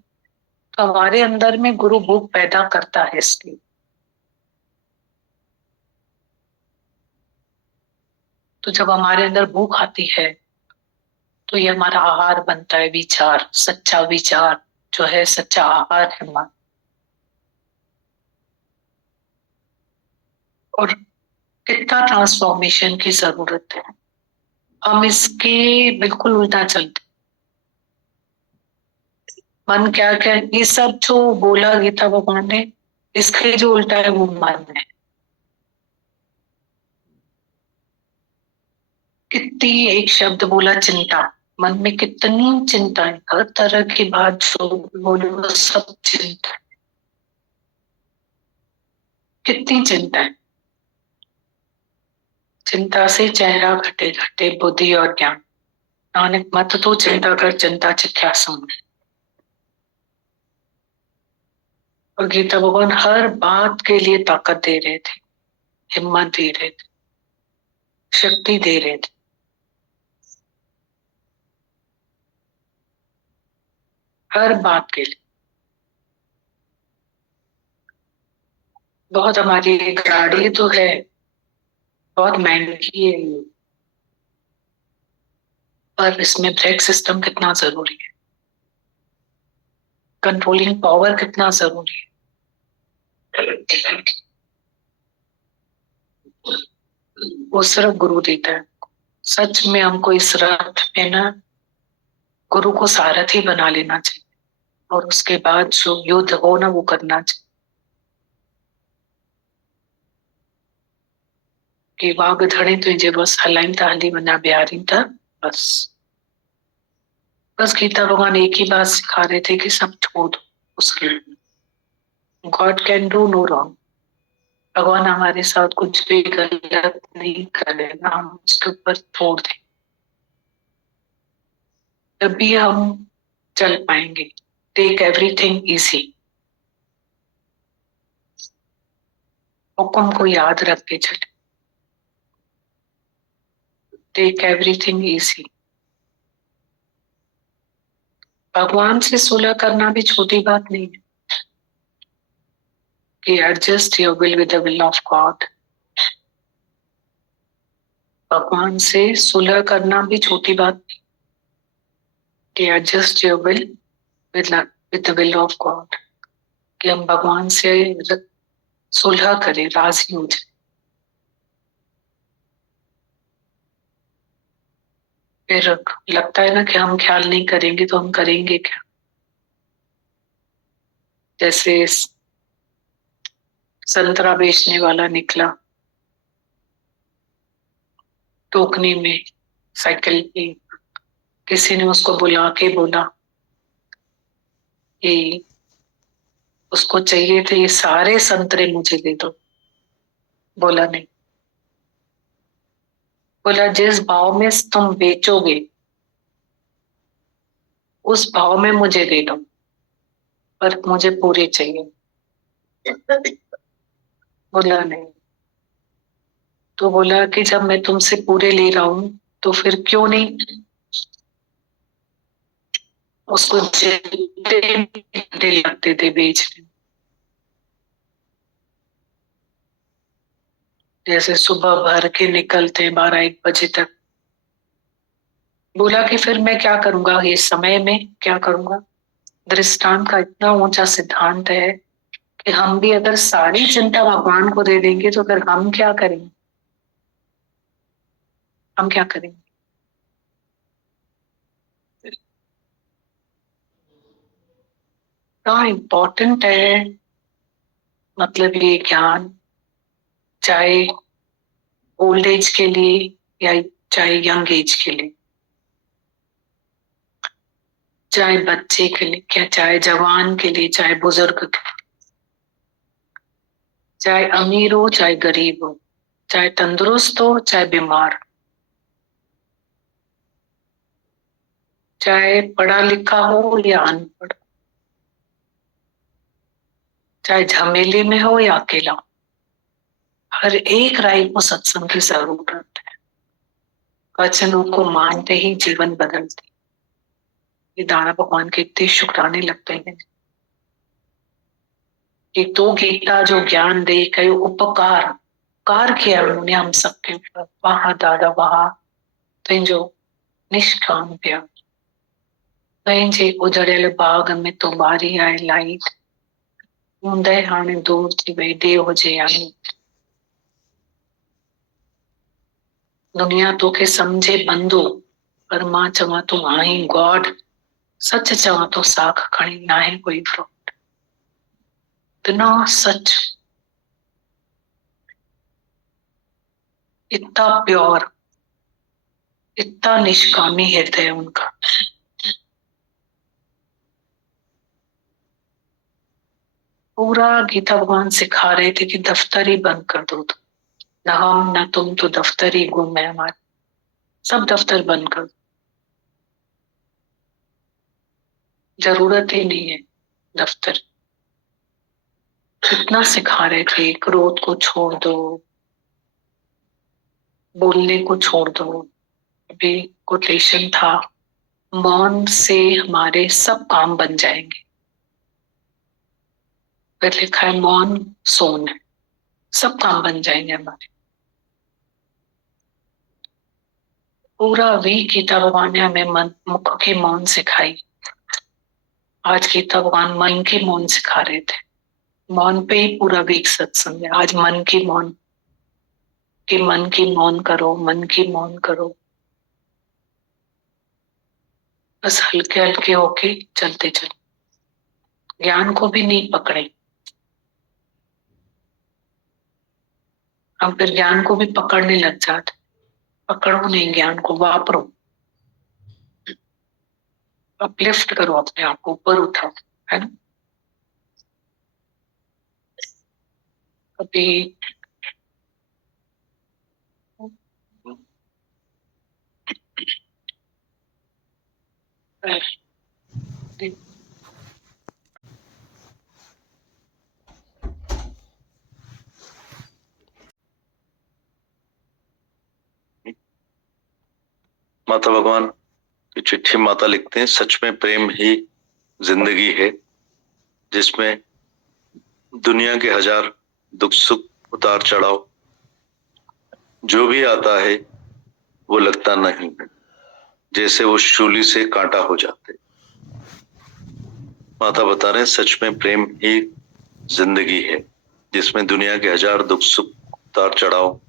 तो हमारे अंदर में गुरु भूख पैदा करता है। इसलिए तो जब हमारे अंदर भूख आती है तो ये हमारा आहार बनता है, विचार, सच्चा विचार जो है सच्चा आहार है हमारा। और कितना ट्रांसफॉर्मेशन की जरूरत है, हम इसके बिल्कुल उल्टा चलते। मन क्या क्या, ये सब जो बोला गीता भगवान ने, इसके जो उल्टा है वो मन है। कितनी एक शब्द बोला, चिंता। मन में कितनी चिंता है, हर तरह की बात जो बोले वो सब चिंता है। कितनी चिंता है। चिंता से चेहरा घटे घटे बुद्धि और ज्ञान, नानक मत तो चिंता कर, चिंता चित्या सुन। और गीता भगवान हर बात के लिए ताकत दे रहे थे, हिम्मत दे रहे थे, शक्ति दे रहे थे। हर बात के लिए। बहुत हमारी गाड़ी तो है, बहुत महंगी है ये, पर इसमें ब्रेक सिस्टम कितना जरूरी है, कंट्रोलिंग पावर कितना जरूरी है, वो सिर्फ गुरु देता है। सच में हमको इस रथ में ना गुरु को सारथी बना लेना चाहिए, और उसके बाद जो युद्ध हो ना वो करना चाहिए। कि वाग धड़े तुझे बस हलाइन था, हली बना बिहारी था, बस बस गीता भगवान एक ही बात सिखा रहे थे कि सब छोड़ दो उसके लिए। God can do no wrong, भगवान हमारे साथ कुछ भी गलत नहीं करेगा, हम उसके ऊपर छोड़ दें, तभी हम चल पाएंगे। टेक एवरीथिंग इजी, हुक्म को याद रख के चले। Take everything easy. भगवान से सुलह करना भी छोटी बात नहीं है कि adjust your will with the will of God. भगवान से सुलह करना भी छोटी बात नहीं कि adjust your will with the will of God, कि हम भगवान से सुलह करें, राजी हो जाए। फिर लगता है ना कि हम ख्याल नहीं करेंगे तो हम करेंगे क्या। जैसे संतरा बेचने वाला निकला टोकनी में साइकिल पे, किसी ने उसको बुला के बोला कि उसको चाहिए थे ये सारे संतरे, मुझे दे दो। बोला नहीं, बोला जिस भाव में तुम बेचोगे उस भाव में मुझे दे दो, पर मुझे पूरे चाहिए। बोला नहीं, तो बोला कि जब मैं तुमसे पूरे ले रहा हूं तो फिर क्यों नहीं उसको जितने लगते थे बेचने। जैसे सुबह भर के निकलते 12-1 बजे तक। बोला कि फिर मैं क्या करूंगा, ये समय में क्या करूंगा। दृष्टांत का इतना ऊंचा सिद्धांत है कि हम भी अगर सारी चिंता भगवान को दे देंगे तो फिर हम क्या करेंगे, हम क्या करेंगे। इतना इम्पोर्टेंट है, मतलब ये ज्ञान, चाहे ओल्ड एज के लिए या चाहे यंग एज के लिए, चाहे बच्चे के लिए, क्या चाहे जवान के लिए, चाहे बुजुर्ग के लिए, चाहे अमीर हो चाहे गरीब हो, चाहे तंदुरुस्त हो चाहे बीमार, चाहे पढ़ा लिखा हो या अनपढ़, चाहे झमेले में हो या अकेला, हर एक राय को सत्संग की जरूरत है। वचनों को मानते ही जीवन बदलते। ये दाना भगवान के इतने शुक्राने लगते हैं कि तो गीता जो ज्ञान दे कई उपकार कार किया उन्होंने हम सबके ऊपर। वहां दादा वहां तुझो निष्काम प्यार, पंहिंजे उजड़ियल बाग में तो बारी आए लाइट, हूंदे हाणे दूर थी वई देव हुजे या नी। दुनिया तोखे समझे बंदो, पर मां चवां तूं आहीं गॉड। सच चवां तो साख खणी नाहे कोई फ्रॉड। इतना सच, इतना प्योर, इतना निष्कामी हृदय उनका। पूरा गीता भगवान सिखा रहे थे कि दफ्तर ही बंद कर दो तुम, न हम न तुम, तो दफ्तर ही गुम है हमारे, सब दफ्तर बंद कर दो, जरूरत ही नहीं है दफ्तर। कितना सिखा रहे थे, क्रोध को छोड़ दो, बोलने को छोड़ दो। अभी कोटेशन था मौन से हमारे सब काम बन जाएंगे। फिर लिखा है मौन सोन, सब काम बन जाएंगे हमारे। पूरा वीक गीता भगवान ने हमें मुख की मौन सिखाई। आज गीता भगवान मन की मौन सिखा रहे थे। मौन पे ही पूरा वीक सत्संग है। आज मन की मौन, कि मन की मौन करो, मन की मौन करो। बस हल्के हल्के होके चलते चलो, ज्ञान को भी नहीं पकड़े। हम फिर ज्ञान को भी पकड़ने लग जाते। पकड़ो नहीं, ज्ञान को वापरो, अपलिफ्ट करो, अपने आप को ऊपर उठाओ, है ना। अभी माता भगवान की चिट्ठी माता लिखते हैं, सच में प्रेम ही जिंदगी है, जिसमें दुनिया के हजार दुख सुख उतार चढ़ाव जो भी आता है वो लगता नहीं है, जैसे वो शूली से कांटा हो जाते। माता बता रहे हैं सच में प्रेम ही जिंदगी है, जिसमें दुनिया के हजार दुख सुख उतार चढ़ाव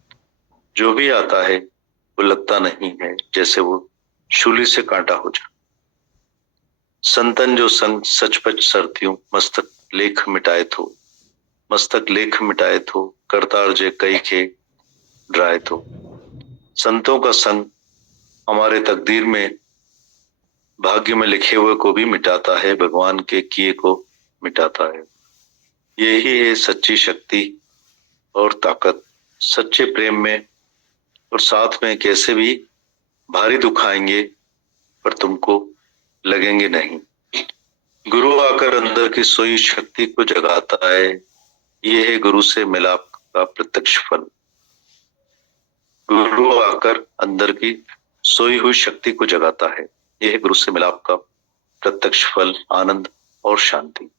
जो भी आता है वो लगता नहीं है, जैसे वो शूली से कांटा हो जाए। संतन जो संग सचपच सरतियों, मस्तक लेख मिटाए थो, मस्तक लेख मिटाए थो, करतार जे कई के ड्राए थो। संतों का संग हमारे तकदीर में, भाग्य में लिखे हुए को भी मिटाता है, भगवान के किए को मिटाता है। यही है सच्ची शक्ति और ताकत। सच्चे प्रेम में और साथ में कैसे भी भारी दुख आएंगे पर तुमको लगेंगे नहीं। गुरु आकर अंदर की सोई शक्ति को जगाता है, ये है गुरु से मिलाप का प्रत्यक्ष फल। गुरु आकर अंदर की सोई हुई शक्ति को जगाता है, यह है गुरु से मिलाप का प्रत्यक्ष फल, आनंद और शांति।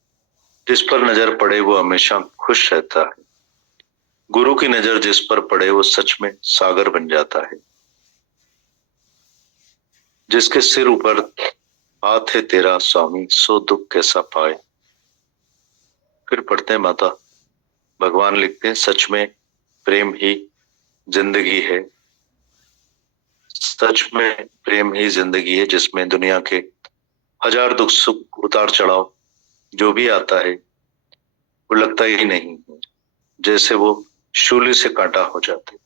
जिस पर नजर पड़े वो हमेशा खुश रहता है। गुरु की नजर जिस पर पड़े वो सच में सागर बन जाता है। जिसके सिर ऊपर हाथ है तेरा स्वामी, सो दुख कैसा पाए। फिर पढ़ते हैं माता भगवान लिखते हैं, सच में प्रेम ही जिंदगी है, सच में प्रेम ही जिंदगी है, जिसमें दुनिया के हजार दुख सुख उतार चढ़ाव जो भी आता है वो लगता ही नहीं है, जैसे वो शूली से कांटा हो जाते।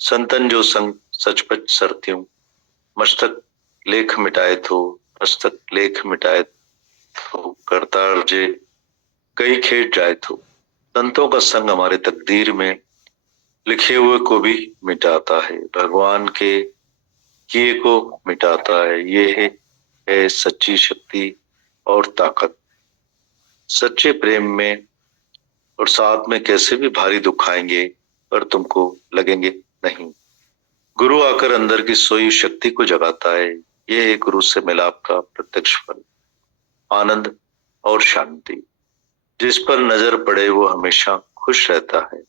संतन जो संग सचपच सरत्यूं, मस्तक लेख मिटाए थो, मस्तक लेख मिटाए थो, करतार जे कई खेत जाए थो। संतों का संग हमारे तकदीर में लिखे हुए को भी मिटाता है, भगवान के किए को मिटाता है। ये है सच्ची शक्ति और ताकत। सच्चे प्रेम में और साथ में कैसे भी भारी दुख आएंगे पर तुमको लगेंगे नहीं। गुरु आकर अंदर की सोई शक्ति को जगाता है, यह है गुरु से मिलाप का प्रत्यक्ष फल, आनंद और शांति। जिस पर नजर पड़े वो हमेशा खुश रहता है।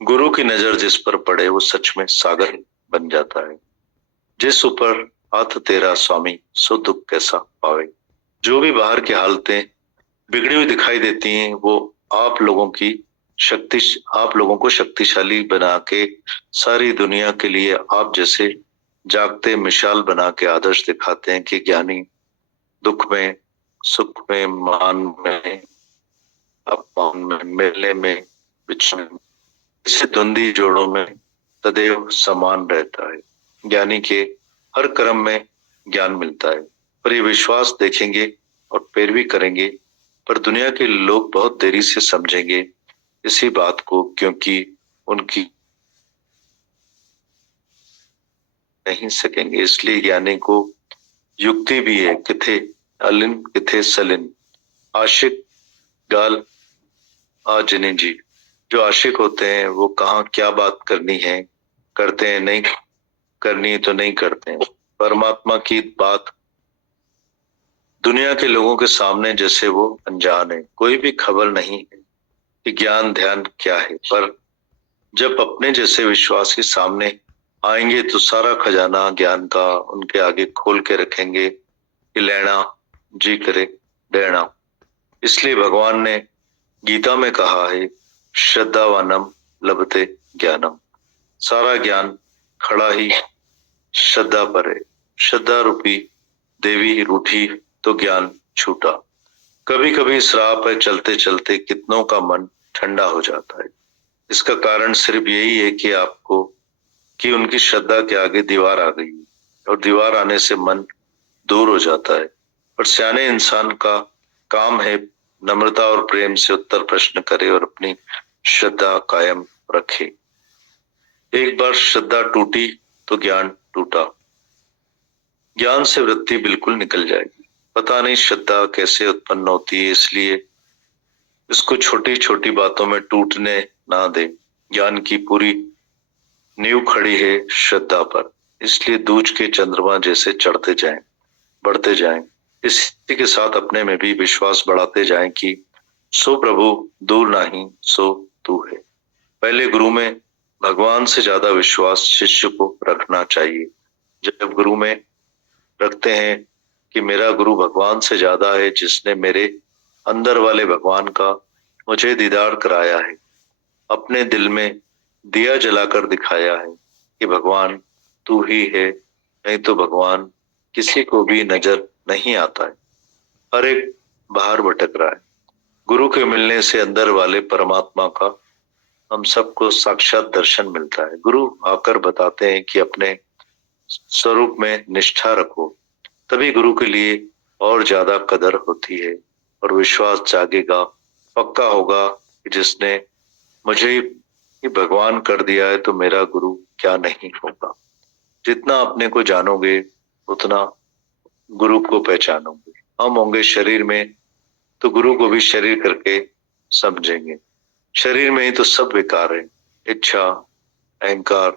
गुरु की नजर जिस पर पड़े वो सच में सागर बन जाता है। जिस ऊपर हाथ तेरा स्वामी, सो दुख कैसा पावे। जो भी बाहर की हालतें बिगड़ी हुई दिखाई देती हैं वो आप लोगों को शक्तिशाली बना के सारी दुनिया के लिए आप जैसे जागते मिसाल बना के आदर्श दिखाते हैं कि ज्ञानी दुख में, सुख में, मान में, अपमान में, मिलने में, बिछड़ने में, इसे द्वंद्वी जोड़ों में सदैव समान रहता है। ज्ञानी के हर कर्म में ज्ञान मिलता है, पर ये विश्वास देखेंगे और पैरवी करेंगे, पर दुनिया के लोग बहुत देरी से समझेंगे इसी बात को, क्योंकि उनकी नहीं सकेंगे। इसलिए ज्ञानी को युक्ति भी है, किथे अलिन किथे सलिन, आशिक गाल आजने जी। जो आशिक होते हैं वो कहाँ क्या बात करनी है करते हैं, नहीं करनी है तो नहीं करते हैं। परमात्मा की बात दुनिया के लोगों के सामने जैसे वो अनजान है, कोई भी खबर नहीं है कि ज्ञान ध्यान क्या है। पर जब अपने जैसे विश्वासी सामने आएंगे तो सारा खजाना ज्ञान का उनके आगे खोल के रखेंगे कि लेना जी करे देना। इसलिए भगवान ने गीता में कहा है, श्रद्धावानम लभते ज्ञानम। सारा ज्ञान खड़ा ही श्रद्धा पर है। श्रद्धा रूपी देवी रूठी तो ज्ञान छूटा। कभी कभी इस राह पर चलते चलते कितनों का मन ठंडा हो जाता है। इसका कारण सिर्फ यही है कि उनकी श्रद्धा के आगे दीवार आ गई और दीवार आने से मन दूर हो जाता है। और सियाने इंसान का काम है नम्रता और प्रेम से उत्तर प्रश्न करे और अपनी श्रद्धा कायम रखे। एक बार श्रद्धा टूटी तो ज्ञान टूटा। ज्ञान से वृत्ति बिल्कुल निकल जाएगी। पता नहीं श्रद्धा कैसे उत्पन्न होती है, इसलिए इसको छोटी छोटी बातों में टूटने ना दे। ज्ञान की पूरी नींव खड़ी है श्रद्धा पर, इसलिए दूज के चंद्रमा जैसे चढ़ते जाएं, बढ़ते जाएं। इसी के साथ अपने में भी विश्वास बढ़ाते जाएं कि सो प्रभु दूर नहीं सो तू है। पहले गुरु में भगवान से ज्यादा विश्वास शिष्य को रखना चाहिए। जब गुरु में रखते हैं कि मेरा गुरु भगवान से ज्यादा है, जिसने मेरे अंदर वाले भगवान का मुझे दीदार कराया है, अपने दिल में दिया जलाकर दिखाया है कि भगवान तू ही है, नहीं तो भगवान किसी को भी नजर नहीं आता है। हर एक बाहर भटक रहा है। गुरु के मिलने से अंदर वाले परमात्मा का हम सबको साक्षात दर्शन मिलता है। गुरु आकर बताते हैं कि अपने स्वरूप में निष्ठा रखो, तभी गुरु के लिए और ज्यादा कदर होती है और विश्वास जागेगा। पक्का होगा कि जिसने मुझे ही भगवान कर दिया है तो मेरा गुरु क्या नहीं होगा। जितना अपने को जानोगे उतना गुरु को पहचानोगे। हम होंगे शरीर में तो गुरु को भी शरीर करके समझेंगे। शरीर में ही तो सब विकार है, इच्छा अहंकार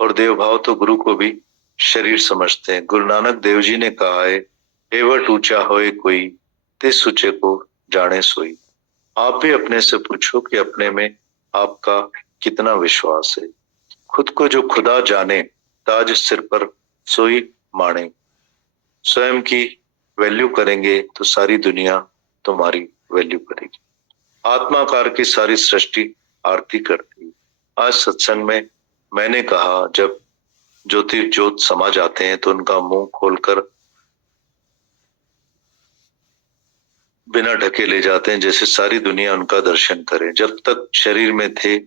और देव भाव तो गुरु को भी शरीर समझते हैं। गुरु नानक देव जी ने कहा है, एवट ऊंचा होए कोई तिस ऊंचे को जाने सोई। आप भी अपने से पूछो कि अपने में आपका कितना विश्वास है। खुद को जो खुदा जाने ताज सिर पर सोई माने। स्वयं की वैल्यू करेंगे तो सारी दुनिया तुम्हारी वैल्यू करेगी। आत्माकार की सारी सृष्टि आरती करती है। आज सत्संग में मैंने कहा, जब ज्योतिर्ज्योत समा जाते हैं तो उनका मुंह खोलकर बिना ढके ले जाते हैं, जैसे सारी दुनिया उनका दर्शन करे। जब तक शरीर में थे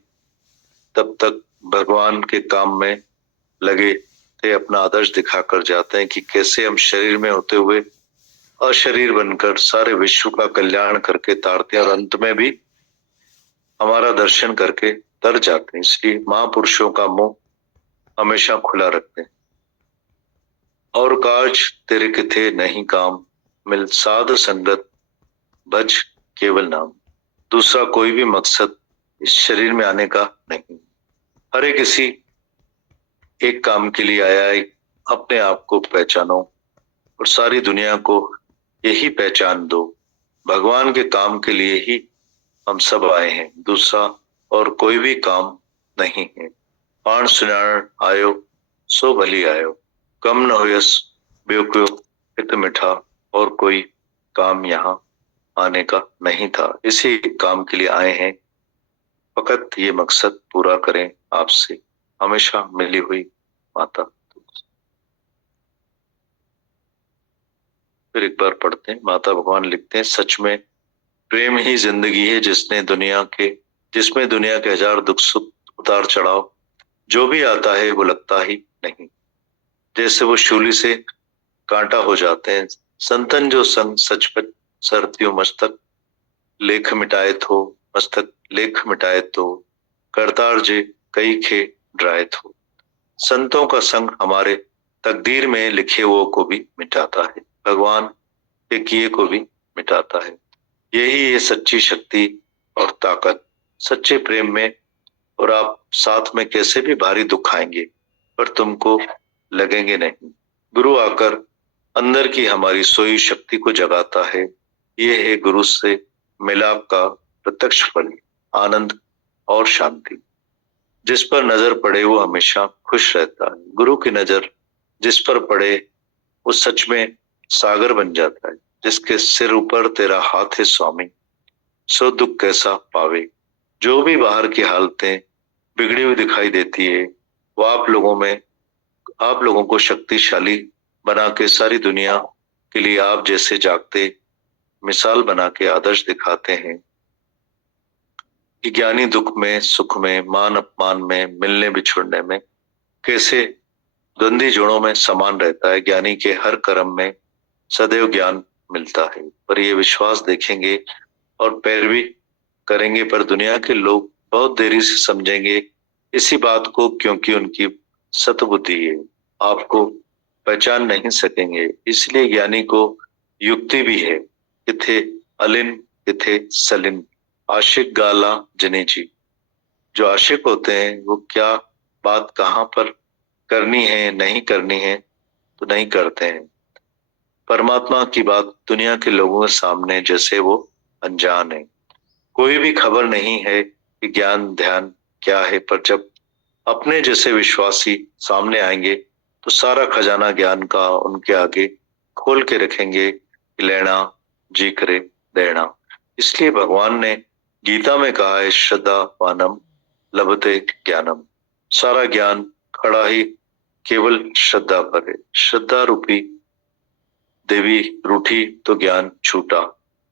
तब तक भगवान के काम में लगे थे, अपना आदर्श दिखाकर जाते हैं कि कैसे हम शरीर में होते हुए अशरीर बनकर सारे विश्व का कल्याण करके तारते हैं और अंत में भी हमारा दर्शन करके तर जाते हैं। इसलिए महापुरुषों का मुंह हमेशा खुला रखते हैं। और काज तेरे किथे नहीं काम, मिल साध संगत भज केवल नाम। दूसरा कोई भी मकसद इस शरीर में आने का नहीं। हर एक किसी एक काम के लिए आया है, अपने आप को पहचानो और सारी दुनिया को यही पहचान दो। भगवान के काम के लिए ही हम सब आए हैं, दूसरा और कोई भी काम नहीं है। पाण सुनाण आयो सो भली आयो, कम न होयस बेवक्यो हित मिठा। और कोई काम यहाँ आने का नहीं था, इसी काम के लिए आए हैं। फकत ये मकसद पूरा करें आपसे हमेशा मिली हुई माता। फिर एक बार पढ़ते हैं। माता भगवान लिखते हैं, सच में प्रेम ही जिंदगी है जिसमें दुनिया के हजार दुख सुख उतार चढ़ाव जो भी आता है वो लगता ही नहीं। जैसे वो शूली से कांटा हो जाते हैं। संतन जो संग सचपच सरतियों मस्तक लेख मिटाए तो करतार जे कई खे ड्राए थो। संतों का संग हमारे तकदीर में लिखे वो को भी मिटाता है, भगवान के किए को भी मिटाता है। यही है सच्ची शक्ति और ताकत सच्चे प्रेम में। और आप साथ में कैसे भी भारी दुख आएंगे पर तुमको लगेंगे नहीं। गुरु आकर अंदर की हमारी सोई शक्ति को जगाता है। ये है गुरु से मिलाप का प्रत्यक्ष फल, आनंद और शांति। जिस पर नजर पड़े वो हमेशा खुश रहता है। गुरु की नजर जिस पर पड़े वो सच में सागर बन जाता है। जिसके सिर ऊपर तेरा हाथ है स्वामी, सो दुख कैसा पावे। जो भी बाहर की हालतें बिगड़ी हुई दिखाई देती है, वो आप लोगों को शक्तिशाली बना के सारी दुनिया के लिए आप जैसे जागते मिसाल बना के आदर्श दिखाते हैं कि ज्ञानी दुख में, सुख में, मान अपमान में, मिलने बिछुड़ने में कैसे द्वंद्वी जोड़ों में समान रहता है। ज्ञानी के हर कर्म में सदैव ज्ञान मिलता है। पर ये विश्वास देखेंगे और पैरवी करेंगे, पर दुनिया के लोग बहुत देरी से समझेंगे इसी बात को, क्योंकि उनकी सतबुद्धि है, आपको पहचान नहीं सकेंगे। इसलिए ज्ञानी को युक्ति भी है, किथे अलिन किथे सलिन, आशिक गाला जने जी। जो आशिक होते हैं वो क्या बात कहाँ पर करनी है, नहीं करनी है तो नहीं करते हैं। परमात्मा की बात दुनिया के लोगों के सामने जैसे वो अनजान है, कोई भी खबर नहीं है कि ज्ञान ध्यान क्या है। पर जब अपने जैसे विश्वासी सामने आएंगे तो सारा खजाना ज्ञान का उनके आगे खोल के रखेंगे कि लेना जी करे देना। इसलिए भगवान ने गीता में कहा है, श्रद्धा वानम लभते ज्ञानम। सारा ज्ञान खड़ा ही केवल श्रद्धा पर है। श्रद्धा रूपी देवी रूठी तो ज्ञान छूटा।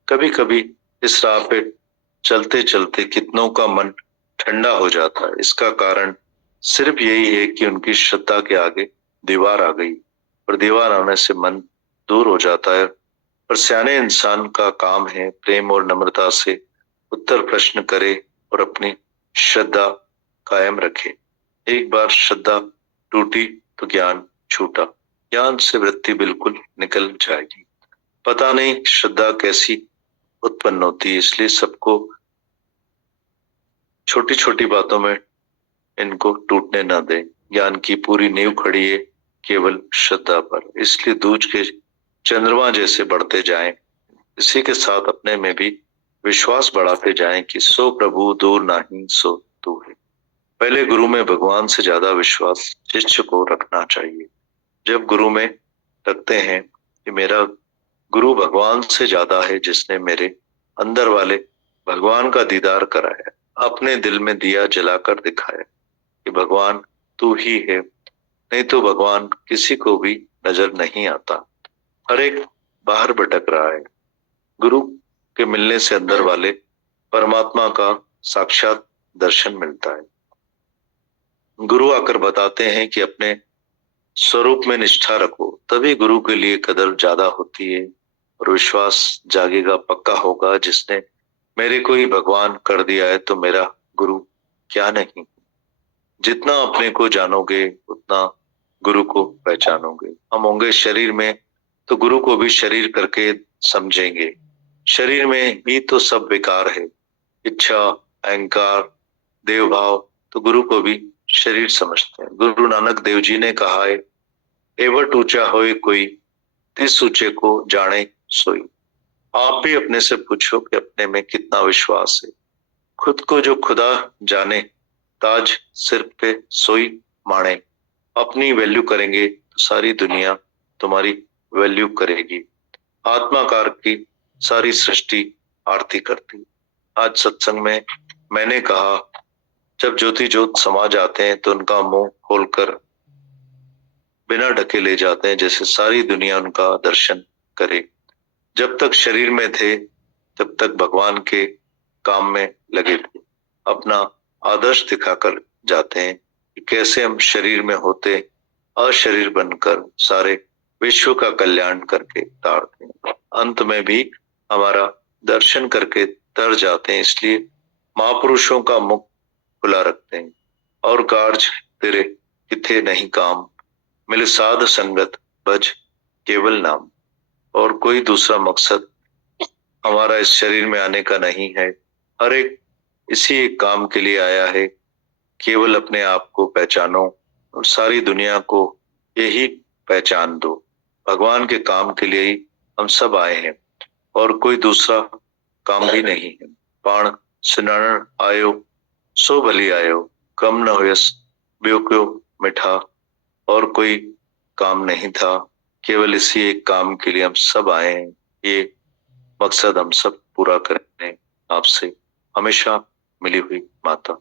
कभी कभी इस राह पे चलते चलते कितनों का मन ठंडा हो जाता है। इसका कारण सिर्फ यही है कि उनकी श्रद्धा के आगे दीवार आ गई, और दीवार आने से मन दूर हो जाता है। पर सियाने इंसान का काम है प्रेम और नम्रता से उत्तर प्रश्न करे और अपनी श्रद्धा कायम रखे। एक बार श्रद्धा टूटी तो ज्ञान छूटा, ज्ञान से वृत्ति बिल्कुल निकल जाएगी। पता नहीं श्रद्धा कैसी उत्पन्न होती है, इसलिए सबको छोटी छोटी बातों में इनको टूटने न दें। ज्ञान की पूरी नींव खड़ी है केवल श्रद्धा पर, इसलिए दूज के चंद्रमा जैसे बढ़ते जाएं। इसी के साथ अपने में भी विश्वास बढ़ाते जाएं कि सो प्रभु दूर नहीं सो तू है। पहले गुरु में भगवान से ज्यादा विश्वास शिष्य को रखना चाहिए। जब गुरु में रखते हैं कि मेरा गुरु भगवान से ज्यादा है, जिसने मेरे अंदर वाले भगवान का दीदार कराया, अपने दिल में दिया जलाकर दिखाया कि भगवान तू ही है, नहीं तो भगवान किसी को भी नजर नहीं आता। हर एक बाहर भटक रहा है। गुरु के मिलने से अंदर वाले परमात्मा का साक्षात दर्शन मिलता है। गुरु आकर बताते हैं कि अपने स्वरूप में निष्ठा रखो, तभी गुरु के लिए कदर ज्यादा होती है और विश्वास जागेगा, पक्का होगा। जिसने मेरे को ही भगवान कर दिया है तो मेरा गुरु क्या नहीं। जितना अपने को जानोगे उतना गुरु को पहचानोगे। हम होंगे शरीर में तो गुरु को भी शरीर करके समझेंगे। शरीर में ही तो सब विकार है, इच्छा, अहंकार, देव भाव, तो गुरु को भी शरीर समझते हैं। गुरु नानक देव जी ने कहा है, एवट ऊंचा होए कोई, तिस ऊंचे को जाने सोई। आप भी अपने से पूछो कि अपने में कितना विश्वास है। खुद को जो खुदा जाने, ताज सिर पे सोई माने। अपनी वैल्यू करेंगे तो सारी दुनिया तुम्हारी वैल्यू करेगी। आत्माकार की सारी सृष्टि आरती करती। आज सत्संग में मैंने कहा, जब ज्योति ज्योत समा जाते हैं तो उनका मुंह खोलकर बिना ढके ले जाते हैं, जैसे सारी दुनिया उनका दर्शन करे। जब तक शरीर में थे तब तक भगवान के काम में लगे थे। अपना आदर्श दिखाकर जाते हैं कि कैसे हम शरीर में होते अशरीर बनकर सारे विश्व का कल्याण करके तारते हैं। अंत में भी हमारा दर्शन करके तर जाते हैं। इसलिए महापुरुषों का मुख खुला रखते हैं। और कार्य तेरे किथे नहीं काम, मिले साध संगत भज केवल नाम। और कोई दूसरा मकसद हमारा इस शरीर में आने का नहीं है। हर एक इसी एक काम के लिए आया है, केवल अपने आप को पहचानो और सारी दुनिया को यही पहचान दो। भगवान के काम के लिए ही हम सब आए हैं और कोई दूसरा काम भी नहीं है। पाण सिनारण आयो सो भली आयो, कम न होयस ब्योक्यो मिठा। और कोई काम नहीं था, केवल इसी एक काम के लिए हम सब आए हैं। ये मकसद हम सब पूरा करें। आपसे हमेशा मिली हुई माता।